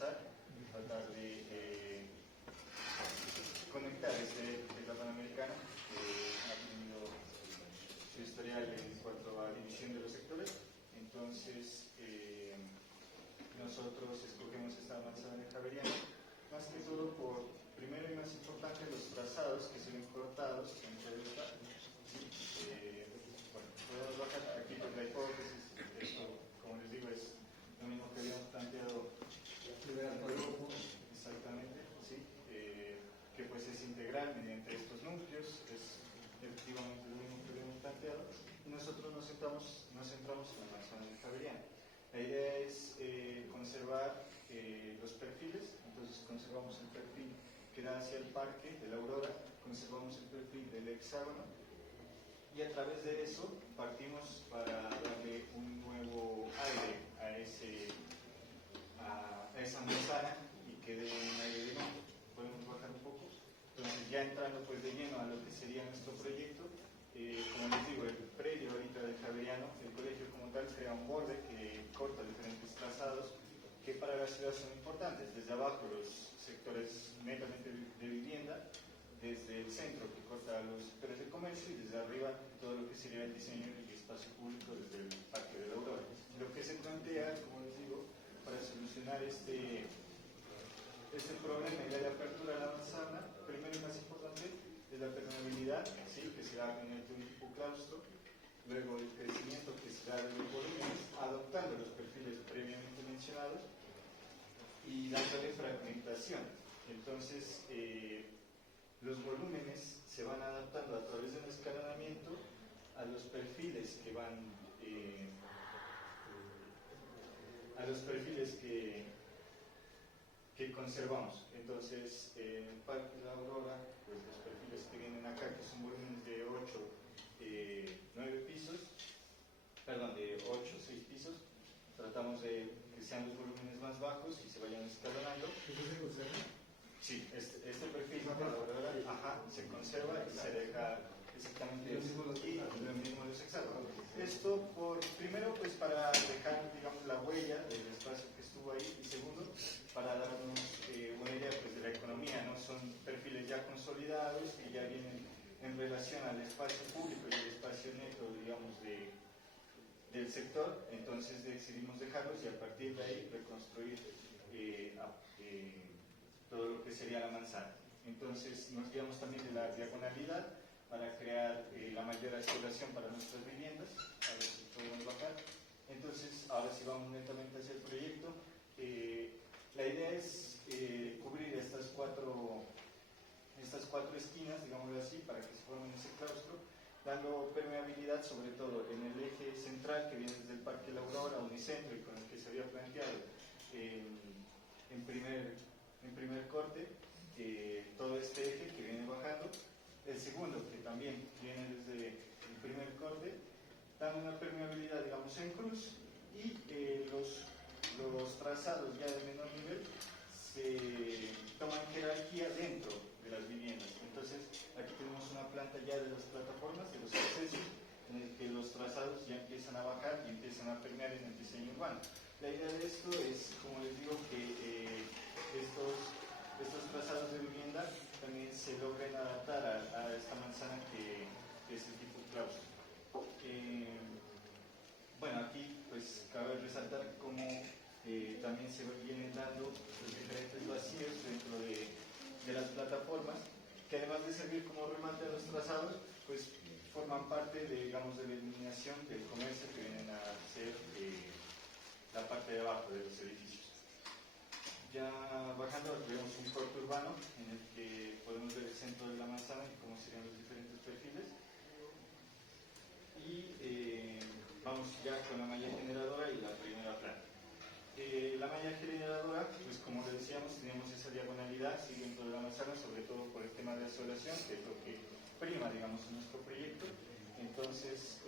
pasar, tratar de conectar la Panamericana, que ha tenido su historial en cuanto a división de los sectores. Entonces, nosotros escogemos esta manzana de Javeriana, más que todo por, primero y más importante, los trazados que se ven cortados en esta. Bueno, podemos bajar aquí por la hipótesis. Esto, como les digo, es lo mismo que habíamos planteado. Exactamente, sí. Que pues es integral mediante estos núcleos, es efectivamente lo mismo que habíamos planteado. Y nosotros nos centramos en la manzana de Javeriana. La idea es conservar los perfiles, entonces conservamos el perfil que da hacia el parque de la Aurora, conservamos el perfil del hexágono, y a través de eso partimos para darle un nuevo aire a esa manzana y que dé un aire de nuevo. Podemos bajar un poco. Entonces, ya entrando pues de lleno a lo que sería nuestro proyecto, como les digo, el predio ahorita del Javeriano, el colegio como tal crea un borde que corta diferentes trazados que para la ciudad son importantes. Desde abajo los sectores netamente de vivienda, desde el centro que corta los sectores de comercio, y desde arriba todo lo que sería el diseño y espacio público desde el Parque de la Aurora. Lo que se plantea, como les digo, para solucionar este problema y la apertura de la manzana, primero y más importante, es la permeabilidad, ¿sí? Que será mediante un tipo claustro, luego el crecimiento que será de los volúmenes, adoptando los perfiles previamente mencionados y dándole fragmentación. Entonces, los volúmenes se van adaptando a través de un escalonamiento a los perfiles que van que conservamos. Entonces, en el Parque de la Aurora, pues los perfiles que vienen acá, que son volúmenes de 6 pisos, tratamos de que sean los volúmenes más bajos y se vayan escalonando. Sí, este perfil de la Aurora, se conserva y se deja exactamente lo mismo de los hexágonos. Esto primero pues para dejar, digamos, la huella del espacio que estuvo ahí, y segundo para darnos una idea pues de la economía, ¿no? Son perfiles ya consolidados que ya vienen en relación al espacio público y al espacio neto, digamos, del sector. Entonces decidimos dejarlos y a partir de ahí reconstruir todo lo que sería la manzana. Entonces nos guiamos también de la diagonalidad para crear la mayor aceleración para nuestras viviendas. A ver si podemos bajar. Entonces, ahora sí vamos lentamente hacia el proyecto. La idea es cubrir estas cuatro esquinas, digámoslo así, para que se formen ese claustro, dando permeabilidad sobre todo en el eje central que viene desde el Parque La Aurora, unicéntrico, en el que se había planteado en primer corte, todo este eje que viene bajando. El segundo, que también viene desde el primer corte, dando una permeabilidad, digamos, en cruz, y los trazados ya de menor nivel se toman jerarquía dentro de las viviendas. Entonces, aquí tenemos una planta ya de las plataformas, de los accesos, en el que los trazados ya empiezan a bajar y empiezan a permear en el diseño urbano. La idea de esto es, como les digo, que estos trazados de vivienda también se logren adaptar a esta manzana que es el tipo claustro. Bueno, aquí pues cabe resaltar cómo también se vienen dando los diferentes vacíos dentro de las plataformas, que además de servir como remate a los trazados, pues forman parte de, digamos, de la iluminación del comercio que vienen a ser la parte de abajo de los edificios. Ya bajando vemos un corte urbano en el que podemos ver el centro de la manzana y cómo serían los diferentes perfiles. Y vamos ya con la malla generadora y la primera planta. La malla generadora, pues como les decíamos, tenemos esa diagonalidad sí, dentro de la manzana, sobre todo por el tema de la asolación, que es lo que prima, digamos, en nuestro proyecto. Entonces,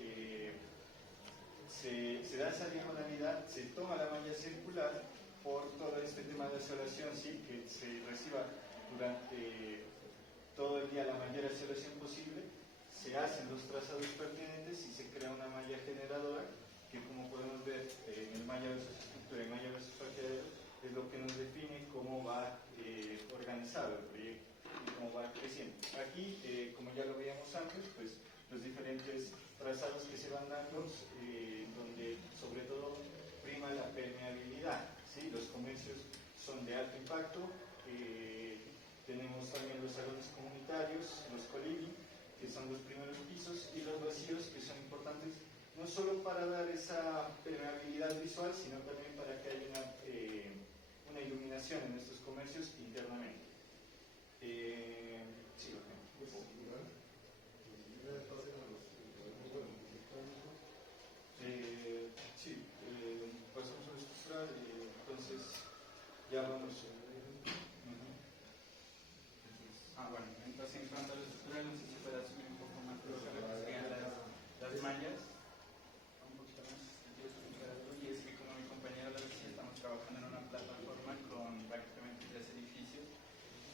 se da esa diagonalidad, se toma la malla circular por todo este tema de asolación, sí, que se reciba durante todo el día la mayor asolación posible, se hacen los trazados pertinentes y se crea una malla generadora que, como podemos ver en el malla versus estructura y malla versus parqueadero, es lo que nos define avanzado el proyecto y cómo va creciendo. Aquí, como ya lo veíamos antes, pues los diferentes trazados que se van dando, donde sobre todo prima la permeabilidad, ¿sí? Los comercios son de alto impacto, tenemos también los salones comunitarios, los colibri, que son los primeros pisos, y los vacíos, que son importantes no solo para dar esa permeabilidad visual, sino también para que haya una iluminación en estos comercios internamente. Sí, lo tengo. Sí, pasamos a la estructural, entonces ya vamos. Bueno, entonces en cuanto a la estructura, no sé si puede asumir un poco más lo que serían las mallas. Un poquito más, quiero explicar algo, y es que como mi compañero lo decía, estamos trabajando en una plataforma con prácticamente 3 edificios.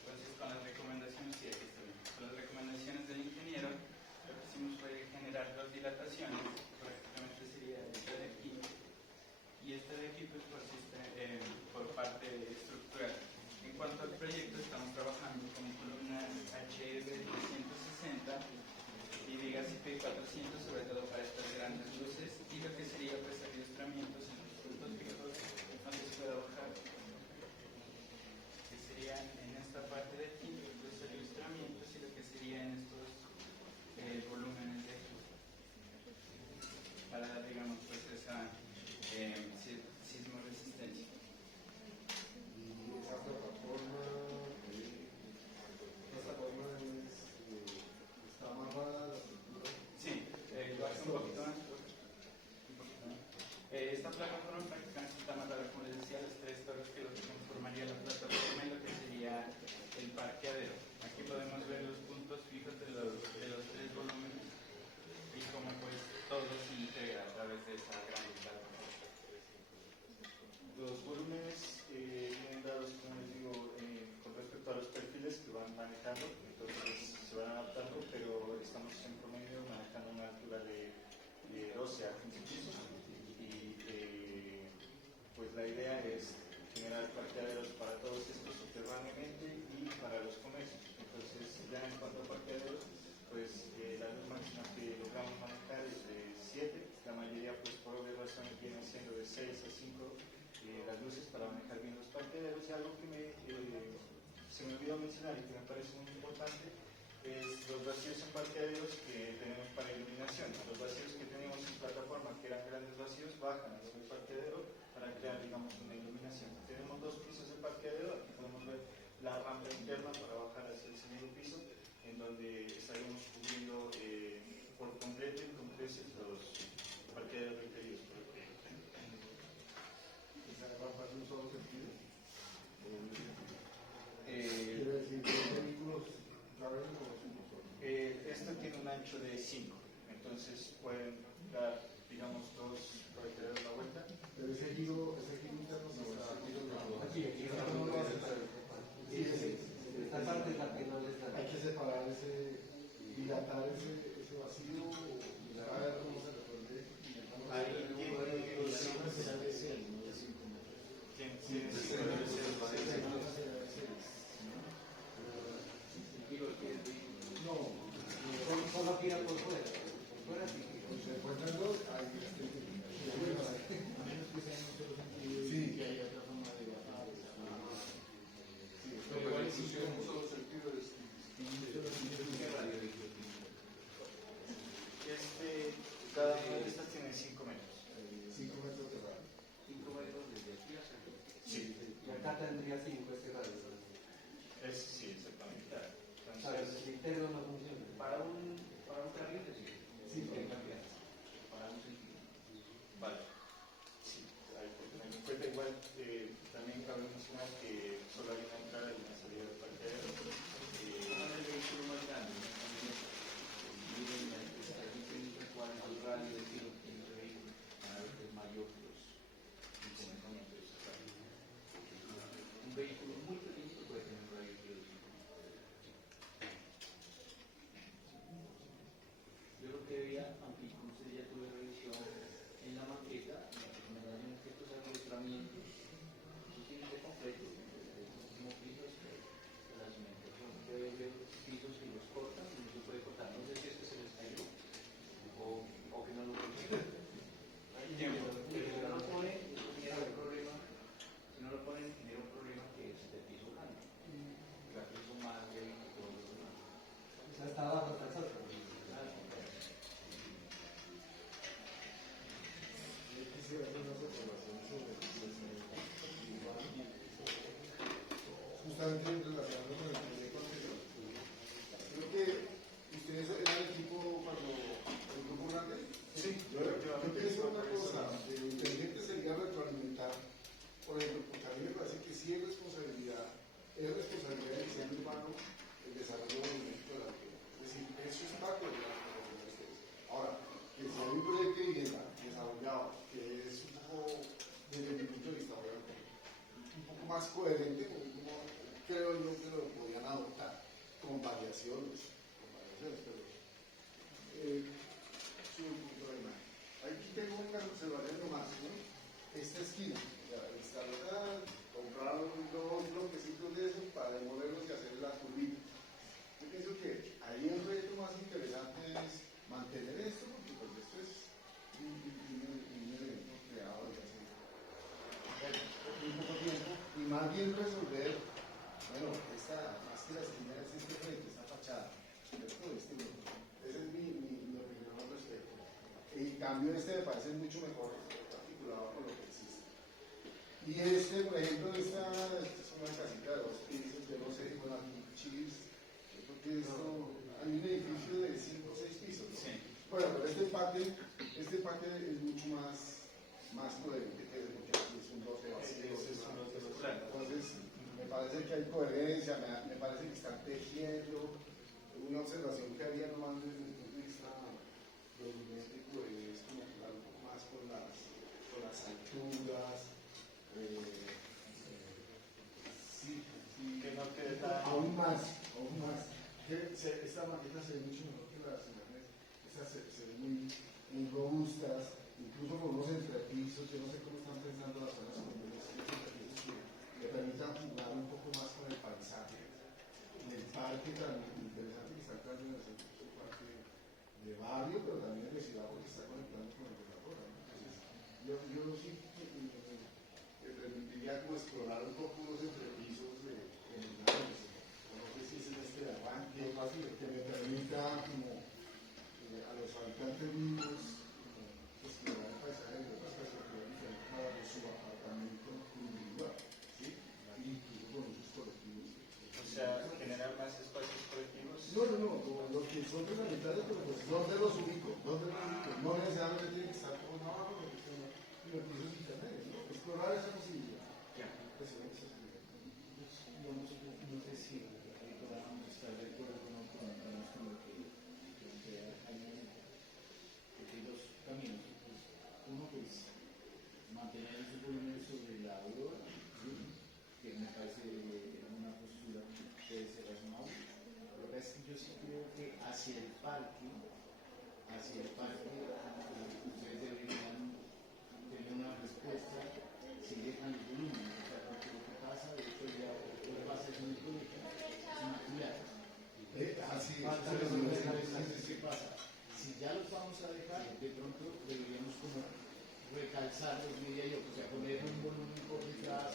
Entonces, con las recomendaciones, sí, aquí está bien. Con las recomendaciones del ingeniero, lo que hicimos fue generar 2 dilataciones, prácticamente sería esta de aquí, y esta de aquí pues consiste por parte estructural. En cuanto al proyecto, estamos trabajando con columnas HR 360 y vigas IP 400, sobre todo para estas grandes luces, y lo que sería pues adiestramientos en los puntos fijos donde se pueda bajar, que serían en esta parte de aquí, los adiestramientos, y lo que sería en estos volúmenes de aquí, para digamos pues esa sismo resistencia. Esa plataforma está amarrada a la estructura. Sí, lo hace un poquito más. Esta plataforma prácticamente está amarrada, como les decía, las 3 torres que lo que conformaría la plataforma y lo que sería el parqueadero. Aquí podemos ver los puntos fijos de los 3 volúmenes y cómo pues todo se integra a través de esa gran plataforma. Los volúmenes vienen dados, como les digo, con respecto a los perfiles que van manejando, entonces se van adaptando, pero estamos en promedio manejando una altura de 12 a 15 pisos, y pues la idea es generar parqueaderos para todos estos subterráneamente y para los comercios. Entonces, ya en cuanto a parqueaderos, pues la luz máxima que logramos manejar es de 7, la mayoría pues por obvias razones vienen siendo de 6 a 5 las luces para manejar bien los parqueaderos. Y algo que se me olvidó mencionar y que me parece muy importante es los vacíos en parqueaderos que tenemos para iluminación. Los vacíos que teníamos en plataforma, que eran grandes vacíos, bajan hacia el parqueadero para crear, digamos, una iluminación. Tenemos 2 pisos de parqueadero, aquí podemos ver la rampa interna para bajar hacia el segundo piso, en donde estaríamos cubriendo por completo y con creces los parqueaderos requeridos por el proyecto. ¿Esa rampa es de un solo sentido? Quiere decir que los vehículos caben o es uno solo? Esto tiene un ancho de 5, entonces pueden dar, digamos, 2 parqueaderos a la vuelta. Pero ese giro interno se está... Aquí no lo hace. Esta parte es la que no les da. Hay que separar dilatar ese vacío, o a ver cómo se resuelve. Ahí tiene 5 No, Solo tira por fuera. Por fuera sí. se encuentran 2, hay Sí, que hay otra forma de bajar. pero igual existe un solo sentido de cada una de estas tiene 5 metros. 5 metros de radio. 5 metros desde aquí hasta aquí. Sí, Y acá tendría 5 este radio. sí, exactamente. A ver, Entonces, el interno no funciona. Para un carril es Sí, que cambiar. Para un sentido. vale. Sí, hay que tener en cuenta. Igual también cabe mencionar que solo hay una entrada y una salida del parqueadero. Como en el vehículo más grande, ¿no? Miren, aquí tienen cuál es el radio de tiro que tiene el vehículo, para ver que es mayor que los inconvenientes de esa radio. Un vehículo muy pequeñito puede tener un radio de tiro de 5 metros. es responsabilidad del diseño urbano el desarrollo del movimiento de la vivienda. Es decir, eso es parte de la responsabilidad de ustedes. Ahora, que si hay un proyecto de vivienda desarrollado que es un poco, desde mi punto de vista, obviamente, un poco más coherente, creo yo que lo podrían adoptar con variaciones, pero su punto de imagen. Aquí tengo una observación nomás, ¿no? Esta esquina, instalar, comprar dos bloquecitos de eso para demolerlos y hacer las curvitas. Yo pienso que ahí el reto más interesante es mantener esto, porque pues esto es un evento creado desde hace muy poco tiempo, y más bien resolver, bueno, más que la esquina es este frente, esta fachada, ¿cierto? Esa es mi opinión al respecto. En cambio, este me parece mucho mejor articulado con lo que existe. Y este, por ejemplo, esta es una casita de 2 pisos, yo no sé, bueno, aquí Chivis, porque esto, hay un edificio de 5 o 6 pisos, ¿no? Sí. Bueno, pero este patio es mucho más coherente que el que aquí es un 12 vacío. Entonces, me parece que hay coherencia, me parece que están tejiendo. Una observación que haría nomás desde el punto de vista volumétrico es como jugar un poco más con las alturas. Sí, que no quede tan... aún más. Esta maqueta se ve mucho mejor que las imágenes. Estas se ven muy robustas, incluso con unos entrepisos. Yo no sé cómo están pensando las zonas comunes, entrepisos que permitan jugar un poco más con el paisaje. En el parque tan interesante que está acá en el centro, es un parque de barrio, pero también de ciudad, porque está conectando con el de la zona. Entonces, yo sí me permitiría como explorar un poco los entrepisos de lugares. No sé si es en este de arranque, que me permita como a los habitantes mismos explorar el paisaje de otras perspectivas diferentes para su apartamento individual, ¿sí? Incluso con usos colectivos. O sea, generar más espacios colectivos. No, los que son reglamentarios, pero pues, ¿dónde los ubico? No necesariamente tiene que estar por abajo, sino pisos intermedios, ¿no? Explorar esa posibilidad. No sé si podamos estar de acuerdo con lo que plantea Jaime, porque hay dos caminos. Uno, pues, mantener esos volúmenes sobre la aurora, ¿sí? Que me parece una postura que puede ser razonable. Lo que pasa es que yo sí creo que hacia el parque, ustedes deberían tener una respuesta si dejan los volúmenes. O sea, porque lo que pasa, de hecho, ya lo que pasa es en el colegio, son actividades. ¿Qué pasa? Si ya los vamos a dejar, de pronto deberíamos como recalzarlos, diría yo, o sea, poner un volumen por detrás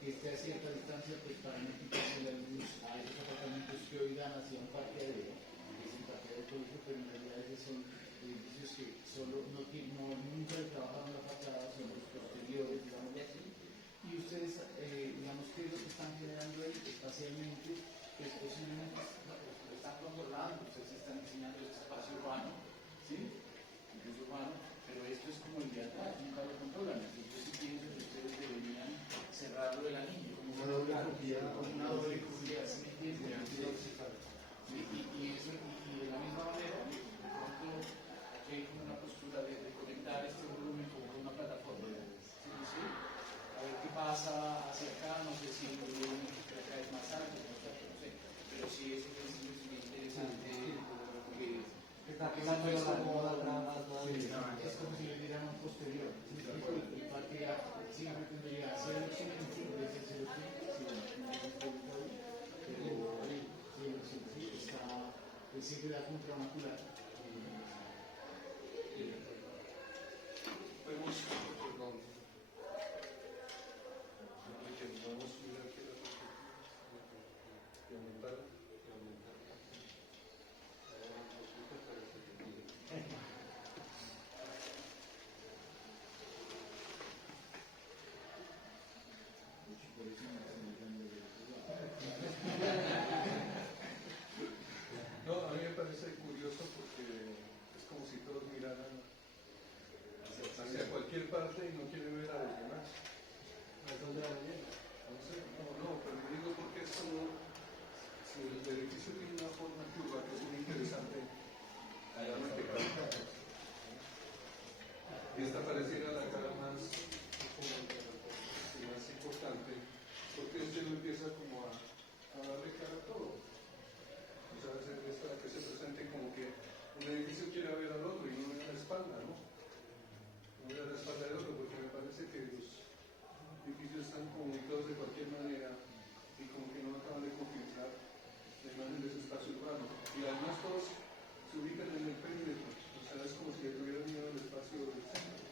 que esté a cierta distancia, pues para no quitarse la luz a esos apartamentos que hoy dan hacia un parqueadero, que es el parqueadero del colegio, pero en realidad esos son edificios que solo nunca trabajaron la fachada, son los posteriores, digamos así. Y ustedes, digamos, ¿qué es lo que están generando ahí espacialmente? Pues posiblemente lo están controlando, ustedes están diseñando este espacio urbano, ¿sí? Incluso urbano, pero esto es como el de atrás, nunca lo controlan. Entonces yo sí pienso que ustedes deberían cerrarlo del anillo, como una doble cubierta, ¿sí me entienden? Y de la misma manera, de pronto, aquí hay como una postura de conectar este volumen como con una plataforma, ¿sí? A ver qué pasa hacia acá, no sé si el volumen de acá es más alto, no sé, pero sí es interesante porque Está quedando la moda atrás, es como si le dieran un posterior. El parque siempre tendría cero silencio, en vez de cero pero está, pues siempre da contra una culata. Podemos subir aquí y aumentar. No, a mí me parece curioso porque es como si todos miraran hacia cualquier parte y no quieren ver a los demás. ¿A dónde la mañana? No sé, no, pero digo porque esto si el edificio tiene una forma curva que es muy interesante, realmente y esta pareciera la cara más importante, porque este no empieza como a darle cara a todo. O sea, es para que se presente como que un edificio quiere ver al otro y no ve la espalda, ¿no? No ve la espalda del otro, porque me parece que los edificios están comunicados de cualquier manera y como que no acaban de configurar la imagen de ese espacio urbano. Y además todos se ubican en el perímetro, o sea, es como si tuvieran miedo al espacio del centro.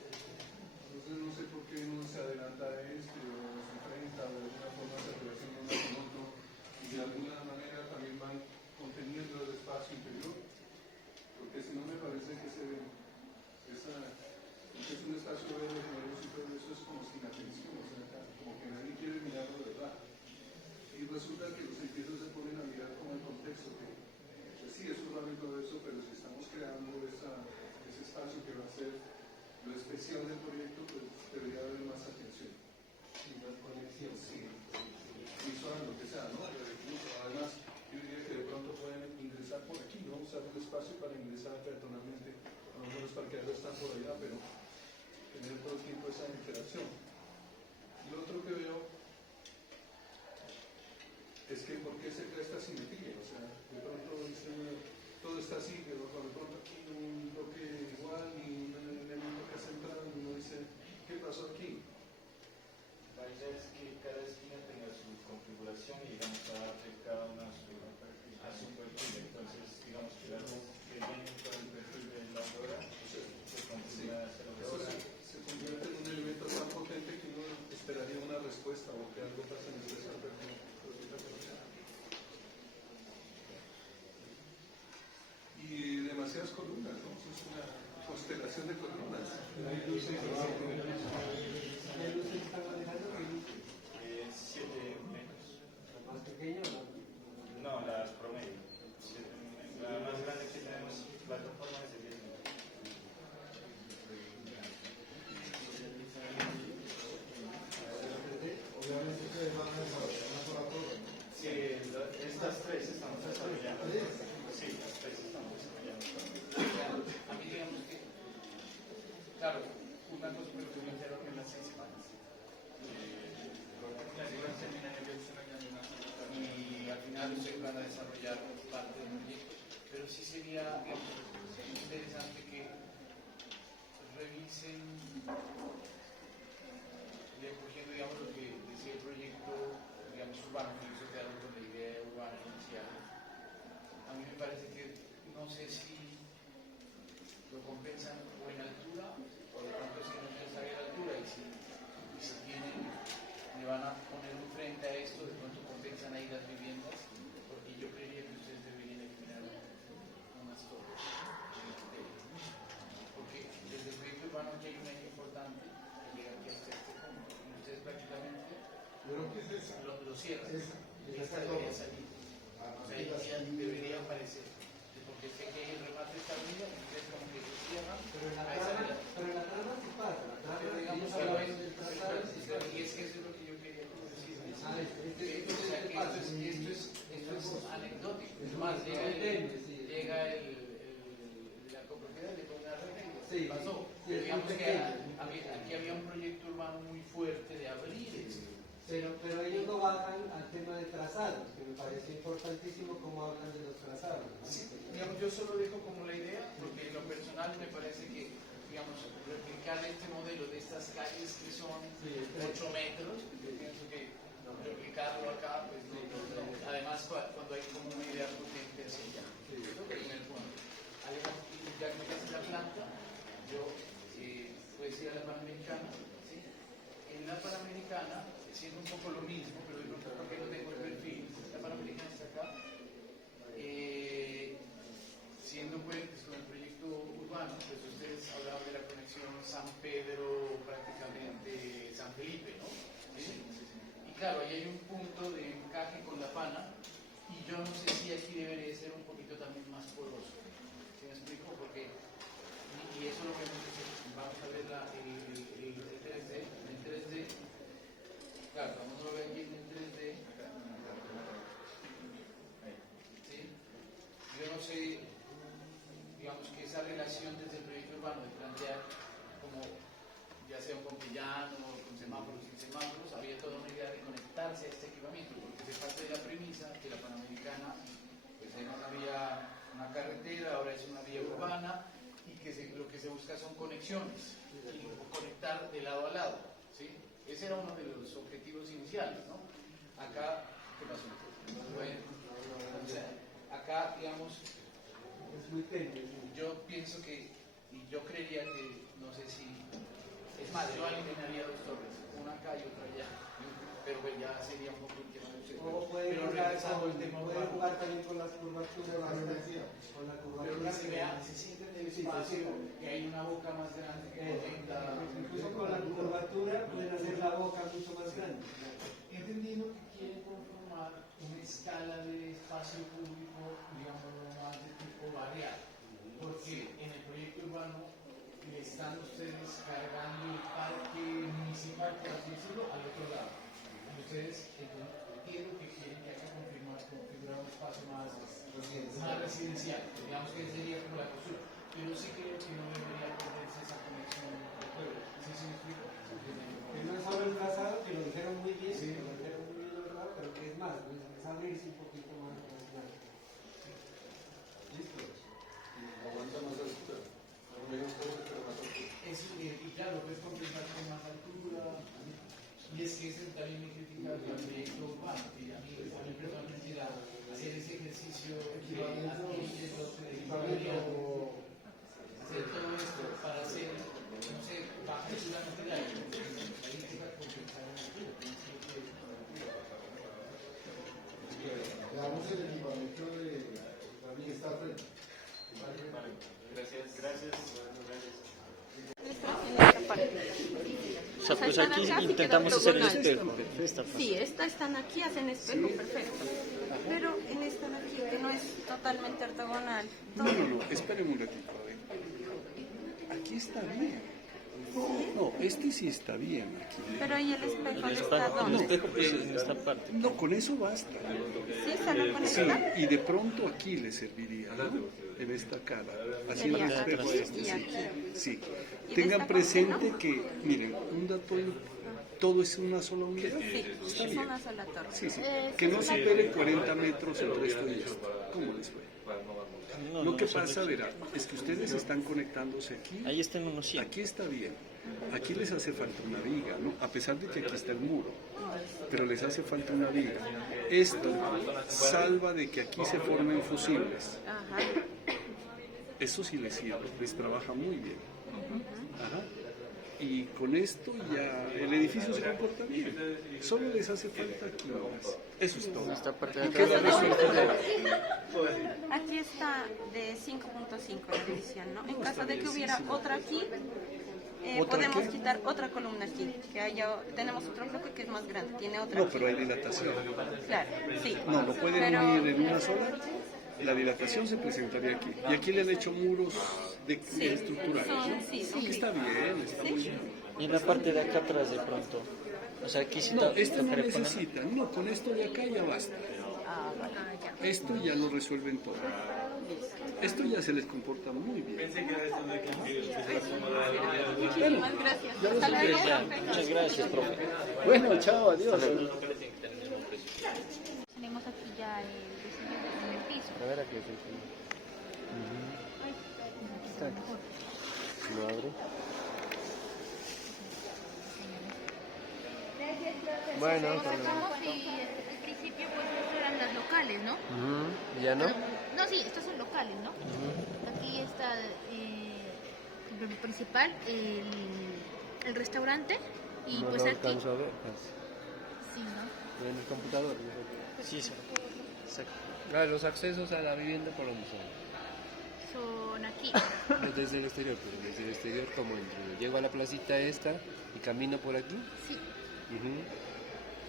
Entonces no sé por qué uno se adelanta a este o se enfrenta o de alguna forma se relaciona uno con otro y de alguna manera también van conteniendo el espacio interior, porque si no me parece que es un espacio verde, generoso y todo eso es como sin atención, o sea, como que nadie quiere mirarlo de verdad. Y resulta que los edificios se ponen a mirar como el contexto, que sí es urbano y todo eso, pero si estamos creando ese espacio que va a ser lo especial del proyecto, pues debería haber más atención. Y más conexión. Sí, visual, lo que sea, ¿no? Además, yo diría que de pronto pueden ingresar por aquí, ¿no? Usar el espacio para ingresar peatonalmente. A lo mejor los parqueaderos están por allá, pero tener todo el tiempo esa interacción. Lo otro que veo es que ¿por qué se crea esta simetría? O sea, de pronto todo está así, pero de pronto aquí un bloque igual y un elemento que es central, uno dice, ¿qué pasó aquí? La idea es que cada esquina tenga su configuración y digamos adapte cada una a su perfil. Entonces, digamos que las que vienen con el perfil de la hora se configuran hacia la hora. Se convierte en un elemento tan potente que uno esperaría una respuesta o que algo pase en el espacio. Y demasiadas columnas, ¿no? Es una constelación de columnas. Hay luces que ¿qué luces están manejando? 7 metros. ¿Más pequeño o más? No, las promedio. La más grande que tenemos, plataforma es de 10 metros. Obviamente ustedes van a desarrollar una sola torre, ¿no? Sí, estas tres estamos desarrollando. Sí, las tres estamos desarrollando. A mí digamos que, claro, una cosa que me dijeron en las 6 semanas. Las iguales terminan en el y al final ustedes van a desarrollar parte del proyecto. Pero sí sería interesante que revisen, recogiendo digamos lo que decía el proyecto, digamos urbano, que hizo quedaron con la idea urbana inicial. A mí me parece que no sé si lo compensan o en altura o de pronto si no les sale a la altura y si tienen, le van a poner un frente a esto, de pronto compensan ahí las viviendas, porque yo creería que ustedes deberían eliminar unas torres. Porque desde el proyecto urbano aquí hay un eje importante que llega aquí hasta este punto y ustedes prácticamente Pero ¿qué es esa? lo cierran. Esa Esta debería salir. O sea, debería aparecer. Porque sé que el remate está arriba y ustedes como que lo cierran. Pero en la trama sí pasa. La trama, Pero digamos ellos hablan que del trazado, sí pasa. y es que eso es lo que yo quería decir. Ah, O sea, que esto es anecdótico. Es más, llega la copropiedad le pone una regla y Sí, pasó. sí, Pero es digamos muy que pequeño. aquí había un proyecto urbano muy fuerte de abrir esto. Pero ellos no bajan al tema de trazados, que me parece importantísimo cómo hablan de los trazados, ¿no? Sí, digamos, yo solo dejo como la idea, porque en lo personal me parece que, digamos, replicar este modelo de estas calles que son 8 metros, yo pienso que replicarlo acá, pues no. Además, cuando hay como una idea potente hacia allá. Eso es el primer punto. Además, ya que me la planta, yo pues ir a la Panamericana, ¿sí? En la Panamericana, siendo un poco lo mismo, pero yo creo que no tengo el perfil, la Panamericana está acá, siendo pues con el proyecto urbano, pues ustedes hablaban de la conexión San Pedro, prácticamente San Felipe, ¿no? ¿Sí? Y claro, ahí hay un punto de encaje con la Pana, y yo no sé si aquí debería ser un poquito también más poroso. ¿Sí me explico? Porque, y eso lo vemos, vamos a ver el 3D, claro, vamos a ver aquí en el 3D, esa relación desde el proyecto urbano de plantear como ya sea un compillano, con semáforos, sin semáforos, había toda una idea de conectarse a este equipamiento, porque se parte de la premisa que la Panamericana pues era una vía, una carretera, ahora es una vía urbana, y que lo que se busca son conexiones, y conectar de lado a lado, ¿sí? Ese era uno de los objetivos iniciales, ¿no? Acá, ¿qué pasó? Bueno, o sea, acá, digamos, Es muy tenue. yo pienso que, y yo creería que, no sé si, es más, yo alinearía dos torres, una acá y otra allá, pero pues ya sería un poco el tema de ustedes. O puede Pero jugar, regresando al tema puede urbano, jugar también con las curvaturas, con la pero curvatura. que se vea, se siente en el espacio, que hay una boca más grande que conecta. Incluso con la curvatura pueden hacer la boca mucho más grande. Entendiendo que quieren conformar una escala de espacio público, digamos, más de tipo barrial, porque en el proyecto urbano le están ustedes cargando el parque municipal, por así decirlo, al otro lado. Y ustedes entiendo que quieren que haya configurar un espacio más residencial, digamos que sería como la costura, pero sí creo que no debería perderse esa conexión del pueblo. ¿Sí se me explica? Que no es solo el trazado, que lo dijeron muy bien, sí, lo dijeron muy bien, ¿verdad? Pero que es más, es abrirse un poquito más. Listo. Aguanta más altura. Al menos todo se más altura. Y claro, puedes compensar con más altura. Y es que ese es también mi crítica al proyecto urbano, que a mí personalmente hacer ese ejercicio adquirir el lote de equipamiento, hacer todo esto para hacer, no sé, baja solamente de aire, ahí toca compensar en altura. Veamos el equipamiento que está frente. Vale. Gracias. Gracias. En esta parte. O sea, pues están aquí acá, sí intentamos queda hacer el octogonal. espejo. Sí, estas están aquí, hacen espejo, perfecto. Pero en esta de aquí, que no es totalmente ortogonal. No, espéreme un ratito. A ver. Aquí está bien. No, este sí está bien aquí. Pero ¿y el espejo está El dónde? espejo pues en esta parte. No, con eso basta. ¿Sí? ¿Solo con Sí, esta? y de pronto aquí le serviría, ¿no? En esta cara, haciendo Sería espejo a aquí este, y sí. aquí. Sí. ¿Y de Tengan esta presente parte, que, miren, un dato, todo es una sola unidad. Sí, Está es bien. una sola torre. Sí, sí. Que no supere 40 metros el resto y esto. ¿Cómo les fue? Lo que pasa, verá, es que ustedes están conectándose aquí. Ahí está en unos 100. Aquí está bien. Aquí les hace falta una viga, ¿no? A pesar de que aquí está el muro, pero les hace falta una viga. Esto salva de que aquí se formen fusibles. Ajá. Eso sí les sirve, les trabaja muy bien. Ajá. Y con esto ya el edificio se comporta bien. Solo les hace falta aquí nomás. Eso es todo. Esta parte de En acá caso la de resuelve. Aquí está de 5.5 la división, ¿no? En caso de que hubiera otra aquí, ¿Otra podemos qué? quitar otra columna aquí, que haya, tenemos otro bloque que es más grande, tiene otra No, aquí. pero hay dilatación. Claro, sí. No, lo pueden Pero- unir en una sola. La dilatación se presentaría aquí. Y aquí le han hecho muros de estructurales. son- sí, Aunque está bien, está muy bien. Y en la parte de acá atrás de pronto. O sea, aquí sí No, esto no tocaría poner- necesita. No, con esto de acá ya basta. Ah, vale. Esto ya lo resuelven todo. Esto ya se les comporta muy bien. Muchísimas gracias. Hasta luego. Ya, muchas gracias, profe. Bueno, chao, adiós. Tenemos aquí ya el diseño del primer piso. A ver aquí. Está aquí. Lo abro. Bueno, Como sacamos y al principio pues estos eran las locales, ¿no? ¿ya no? No, sí, estos son locales, ¿no? Aquí está el principal, el restaurante y No pues lo aquí... alcanzo a ver. Sí, ¿no? En el computador. Sí, sí. Los accesos a la vivienda por donde Son aquí. No desde el exterior, pero desde el exterior como entro. Llego a la placita esta y camino por aquí. Sí.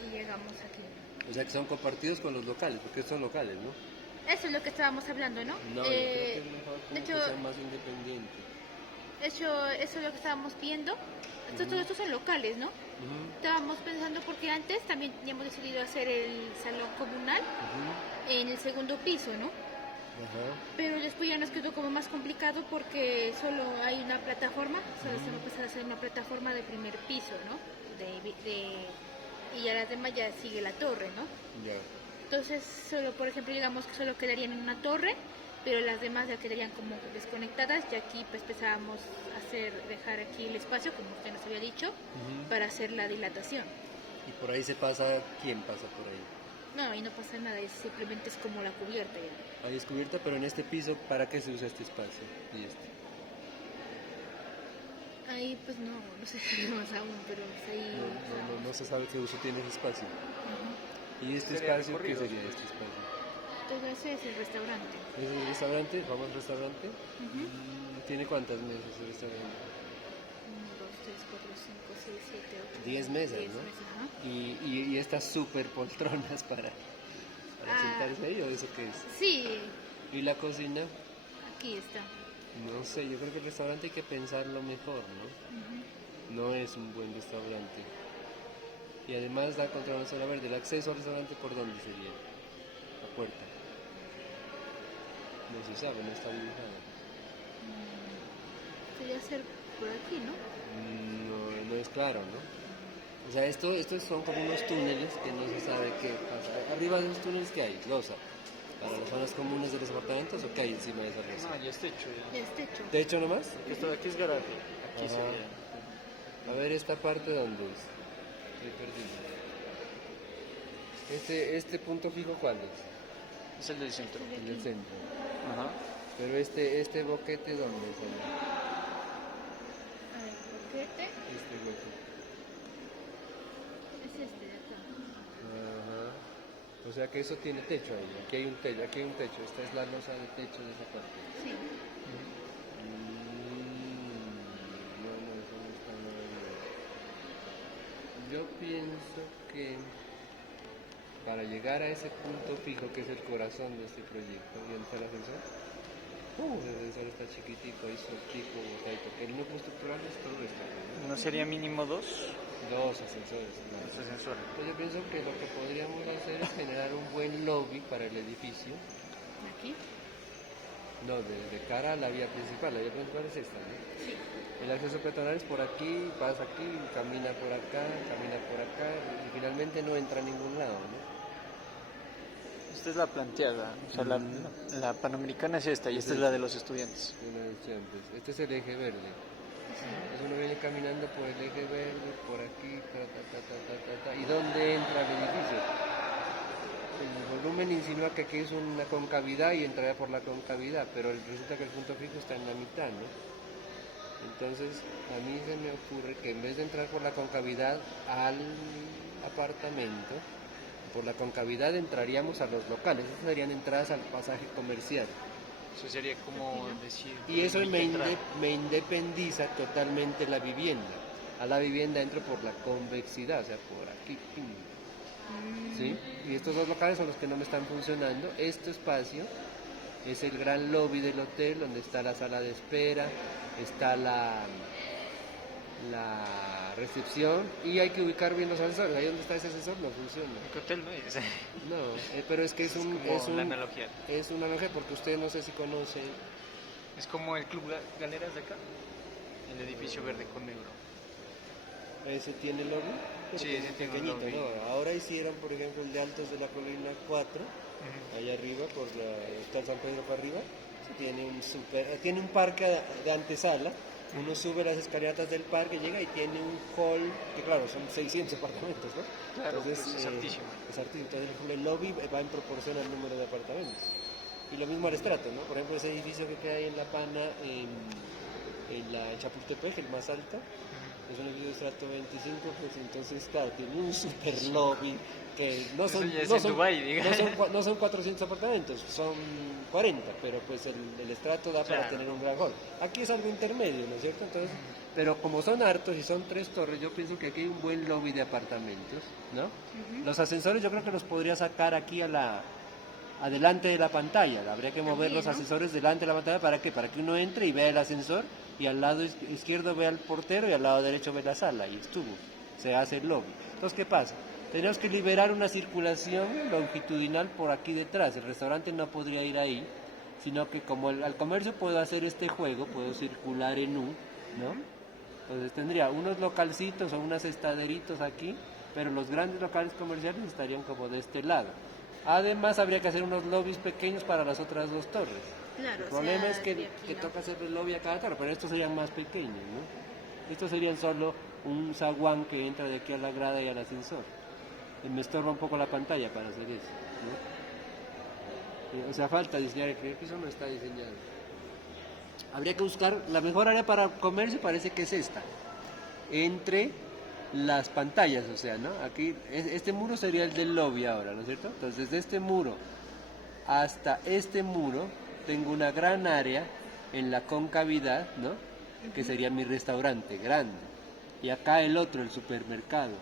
Y llegamos aquí. O sea que son compartidos con los locales, porque son locales, ¿no? Eso es lo que estábamos hablando, ¿no? No, yo creo que es mejor de como hecho, que sea más independiente. eso es lo que estábamos viendo. Todos estos son locales, ¿no? Estábamos pensando porque antes también teníamos decidido hacer el salón comunal en el segundo piso, ¿no? Pero después ya nos quedó como más complicado porque solo hay una plataforma, solo se va a empezar a hacer una plataforma de primer piso, ¿no? Y ya las demás ya sigue la torre, ¿no? Ya. Entonces, solo, por ejemplo, digamos que solo quedarían en una torre, pero las demás ya quedarían como desconectadas, y aquí pues empezábamos a dejar aquí el espacio, como usted nos había dicho, para hacer la dilatación. Y por ahí ¿quién pasa por ahí? No, ahí no pasa nada, simplemente es como la cubierta ya. Ahí es cubierta, pero en este piso, ¿para qué se usa este espacio? Y este. Ahí pues no sé más aún, pero pues ahí... No se sabe qué uso tiene ese espacio. ¿Y este espacio qué sería este espacio? Todo eso es el restaurante. ¿Es el restaurante? ¿Vamos al restaurante? ¿Tiene cuántas mesas el restaurante? 1, 2, 3, 4, 5, 6, 7, 8. 10 mesas, 10 ¿no? mesas, ajá. Y estas super poltronas para sentarse ahí, ¿o eso qué es? Sí. ¿Y la cocina? Aquí está. No sé, yo creo que el restaurante hay que pensarlo mejor, ¿no? No es un buen restaurante. Y además da contra una zona verde. ¿El acceso al restaurante por dónde sería? La puerta. No se sabe, no está dibujado. Sería ser por aquí, ¿no? No es claro, ¿no? O sea, estos son como unos túneles que no se sabe qué pasa. Arriba de los túneles, ¿qué hay? Losa. ¿Para las zonas comunes de los apartamentos o qué hay encima de esa losa? No, ya es techo. Ya es techo. ¿Techo nomás? Esto de aquí es garaje. Aquí se Ajá. ve. A ver, esta parte, ¿dónde es? Estoy perdido. ¿Este punto fijo cuál es? Es el del centro. El del centro. Ajá. Pero este boquete, ¿dónde es? A ver, boquete. Este hueco. Es este de acá. Ajá. O sea que eso tiene techo ahí. Aquí hay un techo. Esta es la losa de techo de esa parte. Sí. No, eso no está nada bien. Yo pienso que para llegar a ese punto fijo que es el corazón de este proyecto, ¿y dónde está el ascensor? El ascensor está chiquitico, ahí sueltico, botadito. El núcleo estructural es todo esto, ¿no? ¿No sería mínimo 2? Dos ascensores. Dos ascensores. Pues yo pienso que lo que podríamos hacer es generar un buen lobby para el edificio. ¿Aquí? No, de cara a la vía principal. La vía principal es esta, ¿no? Sí. El acceso peatonal es por aquí, pasa aquí, camina por acá y finalmente no entra a ningún lado, ¿no? Esta es la planteada, o sea, la panamericana es esta y esta es la de los estudiantes. Este es el eje verde. Entonces uno viene caminando por el eje verde, por aquí, ¿y dónde entra el edificio? El volumen insinúa que aquí es una concavidad y entraría por la concavidad, pero resulta que el punto fijo está en la mitad, ¿no? Entonces a mí se me ocurre que en vez de entrar por la concavidad al apartamento, por la concavidad entraríamos a los locales. Estas serían entradas al pasaje comercial. Eso sería como decir... Y eso me independiza totalmente la vivienda. A la vivienda entro por la convexidad, o sea, por aquí. ¿Sí? Y estos dos locales son los que no me están funcionando. Este espacio es el gran lobby del hotel, donde está la sala de espera, está la recepción, y hay que ubicar bien los ascensores. Ahí donde está ese ascensor no funciona. ¿Qué hotel no es? No, pero es que es la analogía. Es una analogía porque usted no sé si conoce. Es como el Club Galeras de acá, el edificio verde con negro. ¿Ese tiene lobby? Sí, ese tiene pequeñito, lobby. ¿no? Ahora hicieron, por ejemplo, el de Altos de la Colina 4, allá arriba, está el San Pedro para arriba. Tiene un parque de antesala. Uno sube las escaleratas del parque, llega y tiene un hall, que claro, son 600 apartamentos, ¿no? Claro, entonces, pues es altísimo. Es altísimo. Entonces el lobby va en proporción al número de apartamentos. Y lo mismo al estrato, ¿no? Por ejemplo, ese edificio que queda ahí en La Pana, en Chapultepec, el más alto, es un edificio de estrato 25, pues entonces, claro, tiene un super lobby que no son 400 apartamentos, son 40, pero pues el estrato da para tener un gran hall. Aquí es algo intermedio, ¿no es cierto? Entonces, pero como son hartos y son 3 torres, yo pienso que aquí hay un buen lobby de apartamentos, ¿no? Los ascensores yo creo que los podría sacar aquí adelante de la pantalla. Habría que mover los ascensores delante de la pantalla. ¿Para qué? Para que uno entre y vea el ascensor, y al lado izquierdo vea al portero y al lado derecho ve la sala, y estuvo. Se hace el lobby. Entonces, ¿qué pasa? Tenemos que liberar una circulación longitudinal por aquí detrás. El restaurante no podría ir ahí, sino que como al comercio puedo hacer este juego, puedo circular en U, ¿no? Entonces tendría unos localcitos o unos estaderitos aquí, pero los grandes locales comerciales estarían como de este lado. Además habría que hacer unos lobbies pequeños para las otras dos torres. Claro, El problema es que toca hacer el lobby a cada torre, pero estos serían más pequeños, ¿no? Estos serían solo un zaguán que entra de aquí a la grada y al ascensor. Me estorba un poco la pantalla para hacer eso, ¿no? O sea, falta diseñar, creo que eso no está diseñado. Habría que buscar, la mejor área para comercio parece que es esta, entre las pantallas, o sea, ¿no? Aquí, este muro sería el del lobby ahora, ¿no es cierto? Entonces, desde este muro hasta este muro, tengo una gran área en la concavidad, ¿no? Que sería mi restaurante grande. Y acá el otro, el supermercado,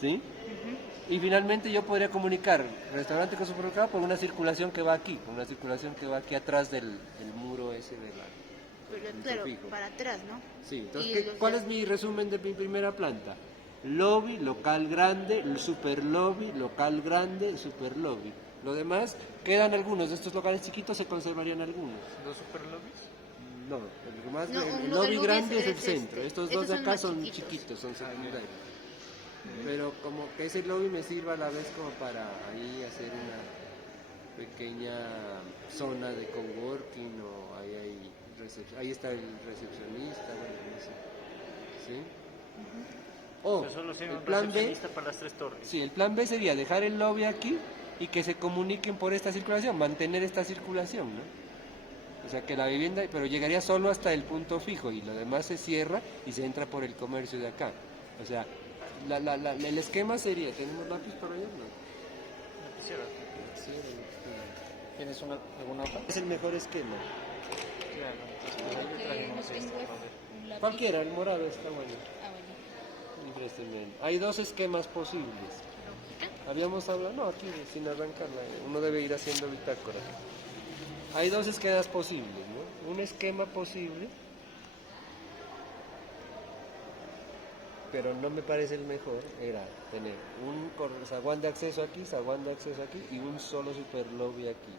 ¿sí? Y finalmente yo podría comunicar restaurante con supermercado por una circulación que va aquí, con una circulación que va aquí atrás del muro ese de la... Pero claro, fijo. para atrás, ¿no? Sí, entonces, ¿cuál es mi resumen de mi primera planta? Lobby, local grande, super lobby, local grande, super lobby. Lo demás, quedan algunos de estos locales chiquitos, se conservarían algunos. ¿Dos super lobbies? No, el no, lobby el grande es el este. centro. Estos dos de acá son chiquitos, son secundarios. Pero como que ese lobby me sirva a la vez como para ahí hacer una pequeña zona de coworking o ahí está el recepcionista, bueno, no sé. ¿Sí? O el plan B, para las tres torres. sí, el plan B sería dejar el lobby aquí y que se comuniquen por esta circulación, mantener esta circulación, ¿no? O sea que la vivienda, pero llegaría solo hasta el punto fijo y lo demás se cierra y se entra por el comercio de acá. O sea, el esquema sería, ¿tenemos lápiz para allá? No. ¿Tienes alguna otra? Es el mejor esquema. Claro, entonces, Cualquiera, el morado está bueno. Ah, bueno. Y préstenme. Hay dos esquemas posibles. Habíamos hablado, no, aquí sin arrancarla, uno debe ir haciendo bitácora. Hay dos esquemas posibles, ¿no? Un esquema posible, pero no me parece el mejor, era tener un zaguán de acceso aquí y un solo super lobby aquí.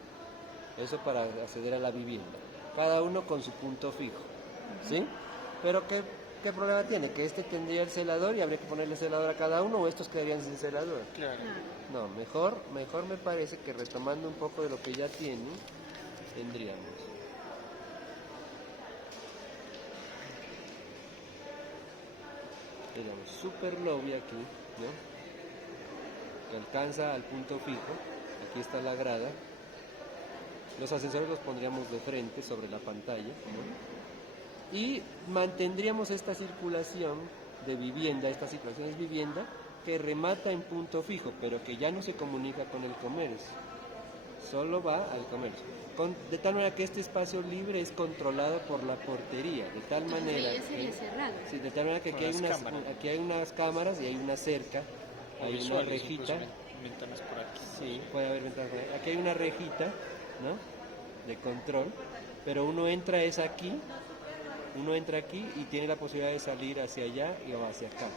Eso para acceder a la vivienda. Cada uno con su punto fijo, ¿sí? Pero ¿qué problema tiene? Que este tendría el celador y habría que ponerle celador a cada uno, o estos quedarían sin celador. Claro. No, mejor me parece que retomando un poco de lo que ya tiene, tendríamos. Digamos, super lobby aquí, ¿no? Que alcanza al punto fijo. Aquí está la grada. Los ascensores los pondríamos de frente sobre la pantalla, ¿no? Y mantendríamos esta circulación de vivienda, esta circulación es vivienda que remata en punto fijo, pero que ya no se comunica con el comercio, solo va al comercio. De tal manera que este espacio libre es controlado por la portería, de tal manera que, sí, de tal manera que aquí hay unas cámaras y hay una cerca, hay una rejita. Ventanas por aquí. Sí, puede haber ventanas por aquí. Aquí hay una rejita, ¿no? De control, pero uno entra aquí y tiene la posibilidad de salir hacia allá o hacia acá,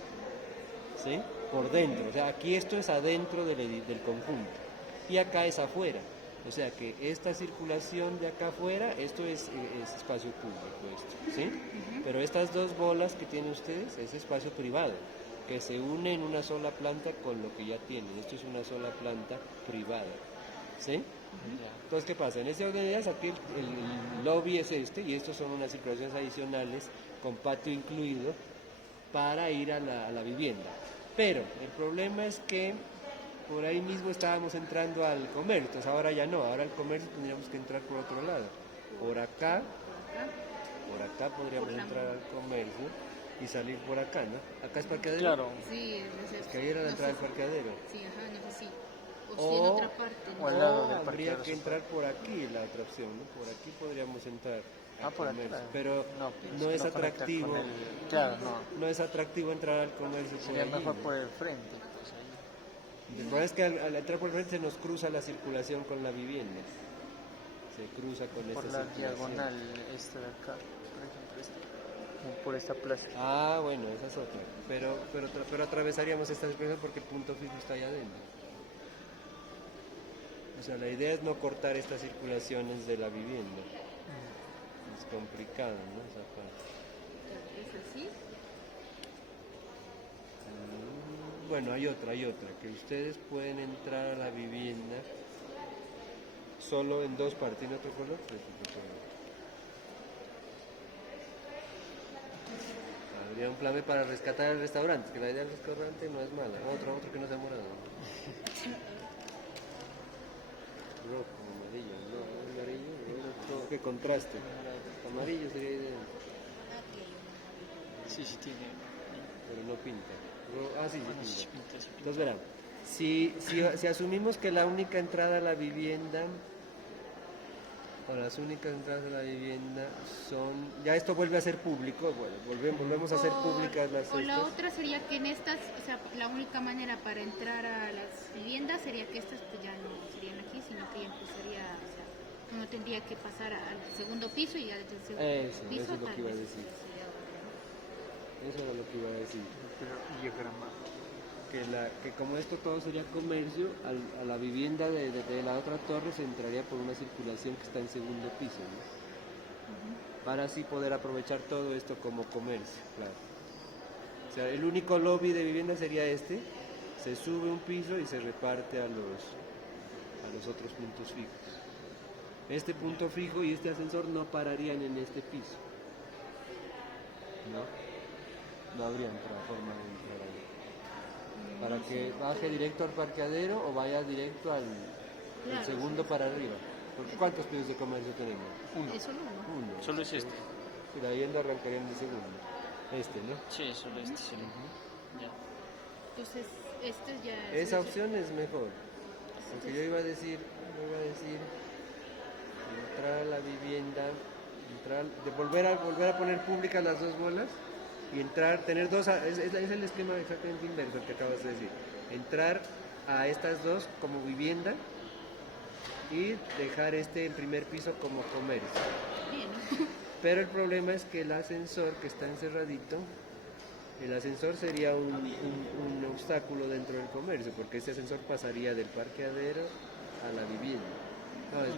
¿sí? Por dentro, o sea, aquí esto es adentro del conjunto y acá es afuera, o sea que esta circulación de acá afuera, esto es espacio público, esto, ¿sí? Pero estas dos bolas que tienen ustedes es espacio privado, que se une en una sola planta con lo que ya tienen, esto es una sola planta privada, ¿sí? Entonces, ¿qué pasa? En este orden de ideas, aquí el lobby es este, y estos son unas circulaciones adicionales con patio incluido para ir a la vivienda. Pero el problema es que por ahí mismo estábamos entrando al comercio, entonces ahora ya no, ahora al comercio tendríamos que entrar por otro lado. Por acá podríamos entrar al comercio y salir por acá, ¿no? Acá es parqueadero. Claro. Sí, es que ahí era la entrada del parqueadero. Sí, ajá, no sé si. O en otra parte, ¿no? O al lado del habría parqueadero que entrar por aquí, la otra opción, ¿no? Por aquí podríamos entrar. Por aquí. Pero no es atractivo. Claro, no es atractivo entrar al comercio. Sería por ahí, mejor ¿no? por el frente. El problema es que al entrar por el frente se nos cruza la circulación con la vivienda. Se cruza con por esta la circulación. diagonal, esta de acá, por ejemplo, esta. Por esta plaza. Ah, bueno, esa es otra. Pero atravesaríamos esta circulación porque el punto fijo está allá adentro. O sea, la idea es no cortar estas circulaciones de la vivienda. Es complicado, ¿no? Esa parte. ¿Es así? Bueno, hay otra, que ustedes pueden entrar a la vivienda solo en dos partes. ¿Tiene otro color? Habría un plan B para rescatar el restaurante, que la idea del restaurante no es mala. Otro que no sea morado. Rojo, amarillo, no, amarillo, qué contraste. Amarillo sería ideal. Sí, sí tiene. Pero no pinta. Sí pinta. Entonces verán, si asumimos que la única entrada a la vivienda, o las únicas entradas a la vivienda son, ya esto vuelve a ser público, bueno, volvemos a hacer públicas las O la estas. otra sería que en estas, o sea, la única manera para entrar a las viviendas sería que estas pues ya no serían aquí, sino que ya empezaría, o sea, uno tendría que pasar al segundo piso y al segundo piso. Eso es lo que iba a decir. Eso era lo que iba a decir. Que como esto todo sería comercio, a la vivienda de la otra torre se entraría por una circulación que está en segundo piso, ¿no? Para así poder aprovechar todo esto como comercio, claro. O sea, el único lobby de vivienda sería este, se sube un piso y se reparte a los otros puntos fijos. Este punto fijo y este ascensor no pararían en este piso, ¿no? No habría otra forma de entrar ahí. Para que baje directo al parqueadero o vaya directo al segundo para arriba. Porque ¿cuántos pisos de comercio tenemos? Uno. Es solo uno. Uno. Solo es este. Si la vivienda arrancaría en el segundo. ¿No? Sí, solo este, sí. Ya. Entonces, este ya... Esa opción es mejor. Porque yo iba a decir, entrar a la vivienda, volver a poner públicas las dos bolas y entrar, tener dos, es el esquema exactamente inverso que acabas de decir. Entrar a estas dos como vivienda y dejar este en primer piso como comercio. Bien. Pero el problema es que el ascensor que está encerradito, el ascensor sería un obstáculo dentro del comercio, porque ese ascensor pasaría del parqueadero a la vivienda.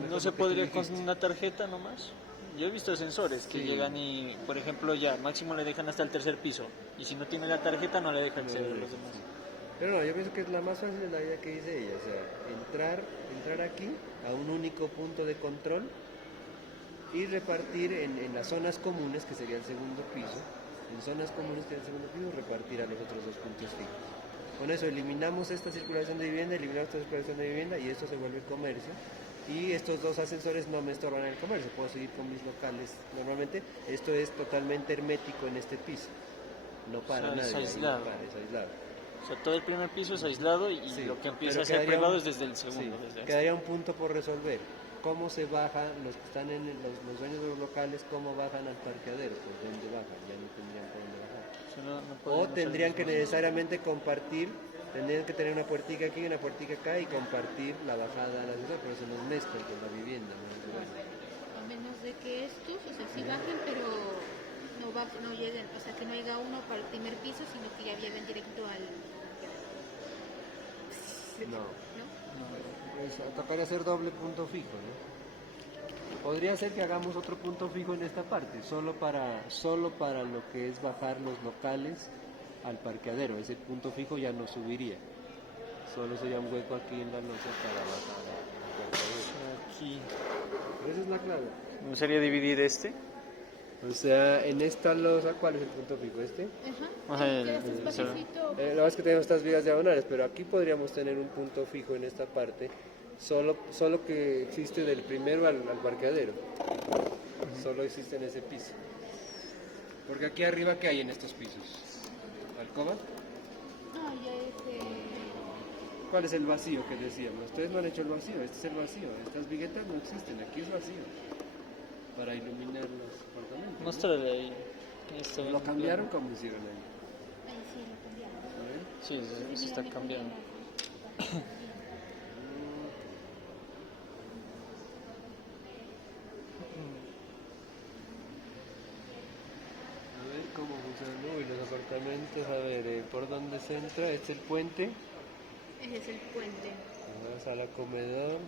¿No se podría con una tarjeta nomás? Yo he visto ascensores que llegan y, por ejemplo, ya máximo le dejan hasta el tercer piso, y si no tiene la tarjeta no le dejan acceder a los demás. Pero no, yo pienso que es la más fácil de la idea que dice ella, o sea, entrar aquí a un único punto de control y repartir en las zonas comunes, que sería el segundo piso, en zonas comunes que sería el segundo piso, repartir a los otros dos puntos fijos. Con eso eliminamos esta circulación de vivienda, y esto se vuelve comercio. Y estos dos ascensores no me estorban en el comercio, puedo seguir con mis locales normalmente. Esto es totalmente hermético en este piso, no para nadie, es aislado. Es aislado. O sea, todo el primer piso es aislado y lo que empieza a ser privado es desde el segundo. Quedaría un punto por resolver. ¿Cómo se bajan los que están en los dueños de los locales, cómo bajan al parqueadero? ¿Por dónde bajan? Ya no tendrían por dónde bajar. O tendrían que necesariamente compartir, tendrían que tener una puertica aquí y una puertica acá y compartir la bajada al ascensor, pero se nos mezcla con la vivienda, ¿no? A menos de que estos, o sea, sí bajen, pero no lleguen, o sea, que no llega uno para el primer piso, sino que ya lleguen directo al... No. Pues tocaría hacer doble punto fijo, ¿no? Podría ser que hagamos otro punto fijo en esta parte, solo para lo que es bajar los locales al parqueadero. Ese punto fijo ya no subiría, solo sería un hueco aquí en la losa para bajar al parqueadero. Aquí. Esa es la clave. ¿No sería dividir este? O sea, en esta losa, ¿cuál es el punto fijo? ¿Este? Ajá. La verdad es que tenemos estas vigas diagonales, pero aquí podríamos tener un punto fijo en esta parte, solo que existe del primero al parqueadero. Solo existe en ese piso. Porque aquí arriba, ¿qué hay en estos pisos? ¿Alcoba? No, ya es... ¿Cuál es el vacío que decíamos? Ustedes no han hecho el vacío, este es el vacío. Estas viguetas no existen, aquí es vacío. Para iluminar los apartamentos. Muéstrale ahí. ¿Lo cambiaron? ¿Cómo hicieron ahí? Ahí sí lo cambiaron. Sí, se está cambiando. A ver cómo funciona. Uy, los apartamentos, a ver, ¿por dónde se entra? ¿Este es el puente? Ese es el puente. Sala comedor.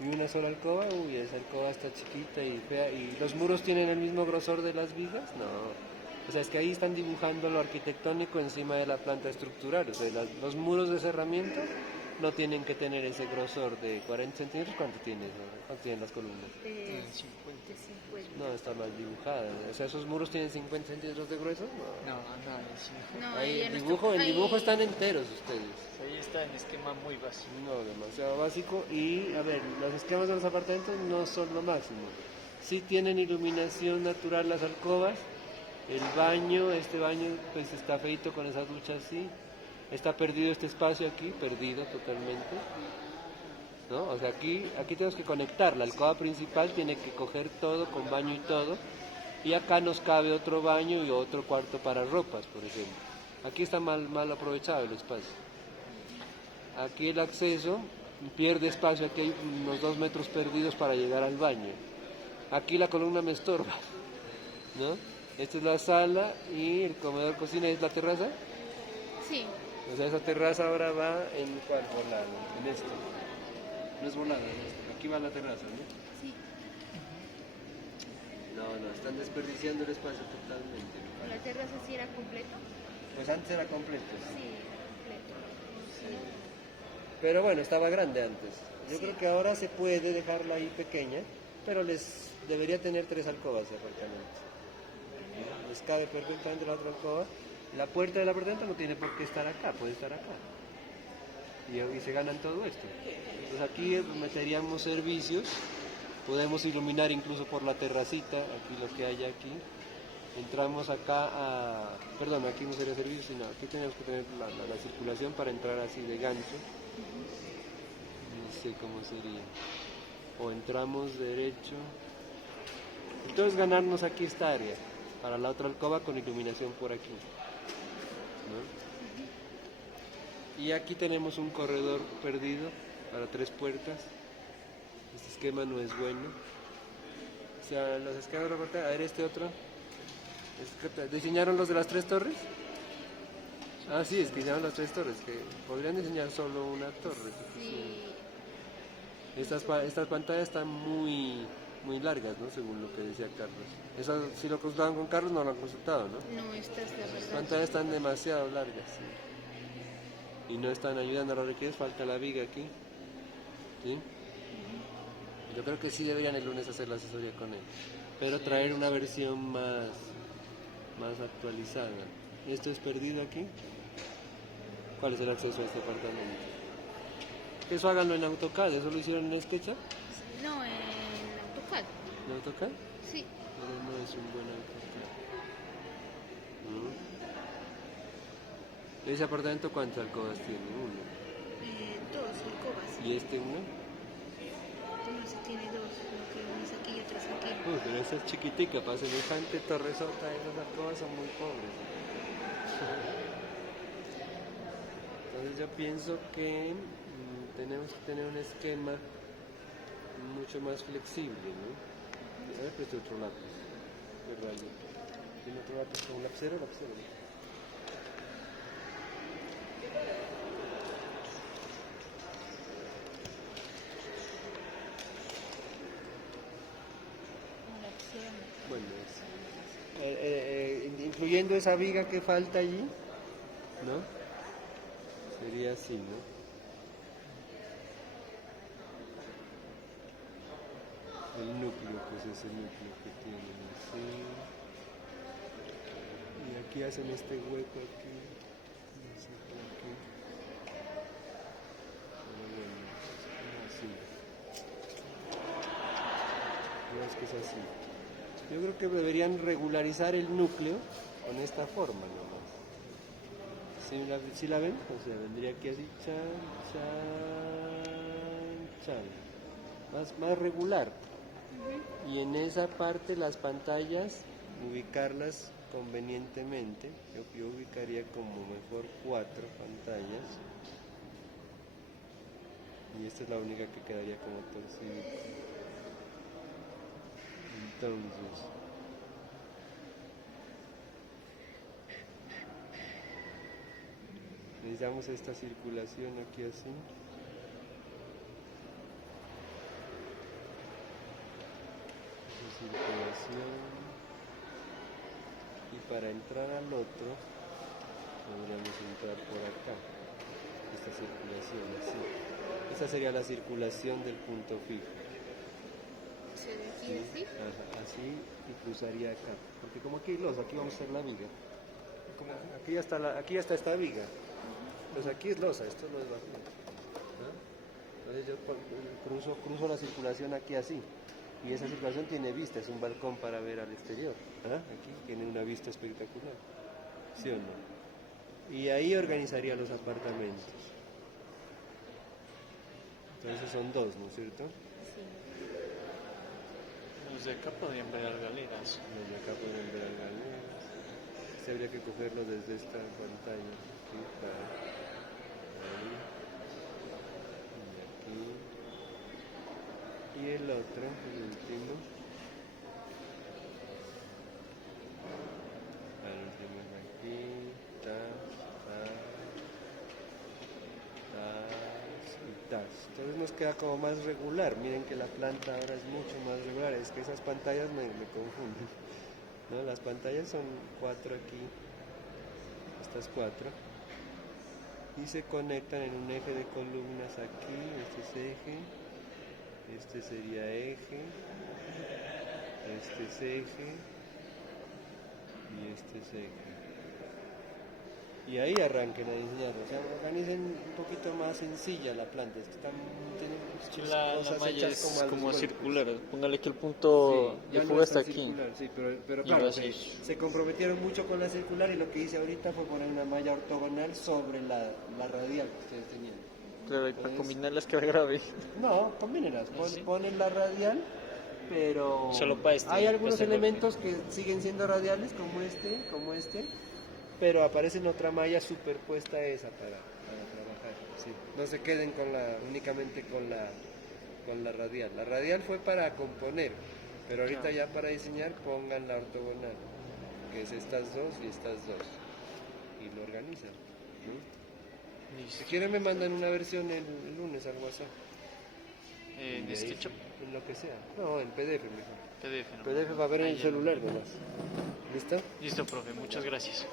y una sola alcoba, uy, esa alcoba está chiquita y fea, y los muros tienen el mismo grosor de las vigas, no. O sea, es que ahí están dibujando lo arquitectónico encima de la planta estructural, o sea, los muros de cerramiento no tienen que tener ese grosor de 40 centímetros. ¿Cuánto tiene? ¿Cuánto tienen las columnas? De 50. No, está mal dibujada. O sea, ¿esos muros tienen 50 centímetros de grueso? No, No, ahí ya el no dibujo, está- el dibujo ahí- están enteros ustedes. Ahí está en esquema muy básico. No, demasiado básico. Y, a ver, los esquemas de los apartamentos no son lo máximo. Sí tienen iluminación natural las alcobas. El baño, este baño pues está feito con esa ducha así. Está perdido este espacio aquí, perdido totalmente. ¿No? O sea, aquí tenemos que conectar. La alcoba principal tiene que coger todo con baño y todo. Y acá nos cabe otro baño y otro cuarto para ropas, por ejemplo. Aquí está mal aprovechado el espacio. Aquí el acceso pierde espacio, aquí hay unos 2 metros perdidos para llegar al baño. Aquí la columna me estorba, ¿no? Esta es la sala y el comedor cocina es la terraza. Sí. O sea, esa terraza ahora va en cuál volado, en esto. No es volada, aquí va la terraza, ¿no? Sí. No, están desperdiciando el espacio totalmente. ¿La terraza sí era completo? Pues antes era completo. Sí, completo. Sí. Pero bueno, estaba grande antes. Yo creo que ahora se puede dejarla ahí pequeña, pero les debería tener 3 alcobas de apartamento. Les cabe perfectamente la otra alcoba. La puerta del apartamento no tiene por qué estar acá, puede estar acá. Y se ganan todo esto. Pues aquí meteríamos servicios, podemos iluminar incluso por la terracita, aquí lo que hay aquí. Entramos acá perdón, aquí no sería servicio, sino aquí tenemos que tener la circulación para entrar así de gancho. No sé cómo sería. O entramos derecho. Entonces ganarnos aquí esta área, para la otra alcoba con iluminación por aquí. ¿No? Y aquí tenemos un corredor perdido para 3 puertas. Este esquema no es bueno. O sea, los esquemas de la puerta, a ver este otro. ¿Diseñaron los de las 3 torres? Ah, sí, es que diseñaron las 3 torres, que podrían diseñar solo una torre. Sí. Estas pantallas están muy largas, ¿no? Según lo que decía Carlos. Eso, si lo consultaban con Carlos, no lo han consultado, ¿no? No, esta es la Las verdad. pantallas están demasiado largas, sí. Y no están ayudando a los requeridos, falta la viga aquí. ¿Sí? Yo creo que sí deberían el lunes hacer la asesoría con él, pero traer una versión más actualizada. ¿Esto es perdido aquí? ¿Cuál es el acceso a este apartamento? Eso háganlo en AutoCAD, ¿eso lo hicieron en SketchUp? No, en AutoCAD. ¿En AutoCAD? Sí. Pero no es un buen AutoCAD. ¿Ese apartamento cuántas alcobas tiene? Uno. 2 alcobas. ¿Y este uno? No, se tiene 2, lo que uno es aquí y otro es aquí. Pero esa es chiquitica, para semejante torresota, esas alcobas son muy pobres. Entonces yo pienso que tenemos que tener un esquema mucho más flexible, ¿no? A ver, este otro lápiz. Qué rayo. ¿Tiene otro lápiz con un lapicero? Lapicero, ¿no? Bueno, incluyendo esa viga que falta allí, ¿no? Sería así, ¿no? El núcleo, pues es el núcleo que tienen así. Y aquí hacen este hueco aquí. Aquí. Pero bueno, es así. Es que es así. Yo creo que deberían regularizar el núcleo con esta forma nomás. ¿Sí la ven? O sea, vendría aquí así, más regular. Y en esa parte las pantallas, ubicarlas convenientemente. Yo ubicaría como mejor 4 pantallas. Y esta es la única que quedaría como torcida. Entonces, necesitamos esta circulación aquí así. entrar al otro, podríamos entrar por acá. Esta circulación, así. Esa sería la circulación del punto fijo. ¿Se ve aquí así? Ajá, así y cruzaría acá. Porque como aquí hay losa, aquí vamos a hacer la viga. Como aquí ya está esta viga. Pues aquí es losa, esto no es vacío. ¿Ah? Entonces yo cruzo la circulación aquí así. Y esa circulación tiene vista, es un balcón para ver al exterior. ¿Ah? Aquí tiene una vista espectacular. ¿Sí o no? Y ahí organizaría los apartamentos. Entonces son dos, ¿no es cierto? Sí. Los de acá podrían ver algaleras. Los de acá pueden ver algaleras. Este habría que cogerlo desde esta pantalla. Aquí, ahí. Y aquí. Y el otro, el último. El último es aquí. Entonces nos queda como más regular. Miren que la planta ahora es mucho más regular. Es que esas pantallas me confunden, ¿no? Las pantallas son 4 aquí, estas 4, y se conectan en un eje de columnas aquí. Este es eje, este sería eje, este es eje y este es eje. Y ahí arranquen a diseñarlo, o sea, organicen un poquito más sencilla la planta, es que tienen La cosas malla hechas es como como algo circular. Póngale que el punto ya de no fuga es tan está aquí. circular, sí, pero Y claro, va así. se comprometieron mucho con la circular y lo que hice ahorita fue poner una malla ortogonal sobre la radial que ustedes tenían. Claro, y para combinarlas que grave. No, combínenlas, ponen la radial, pero Solo para este, hay algunos para este elementos que siguen siendo radiales, como este, pero aparecen otra malla superpuesta a esa para trabajar. Sí. No se queden únicamente con la radial. La radial fue para componer, pero ahorita ya para diseñar pongan la ortogonal, que es estas dos y estas dos, y lo organizan, ¿no? Si quieren me mandan una versión el lunes al WhatsApp. ¿En SketchUp? En lo que sea. No, en PDF mejor. PDF, ¿no? PDF va a ver en el celular nomás. ¿Listo? Listo, profe. Muchas gracias.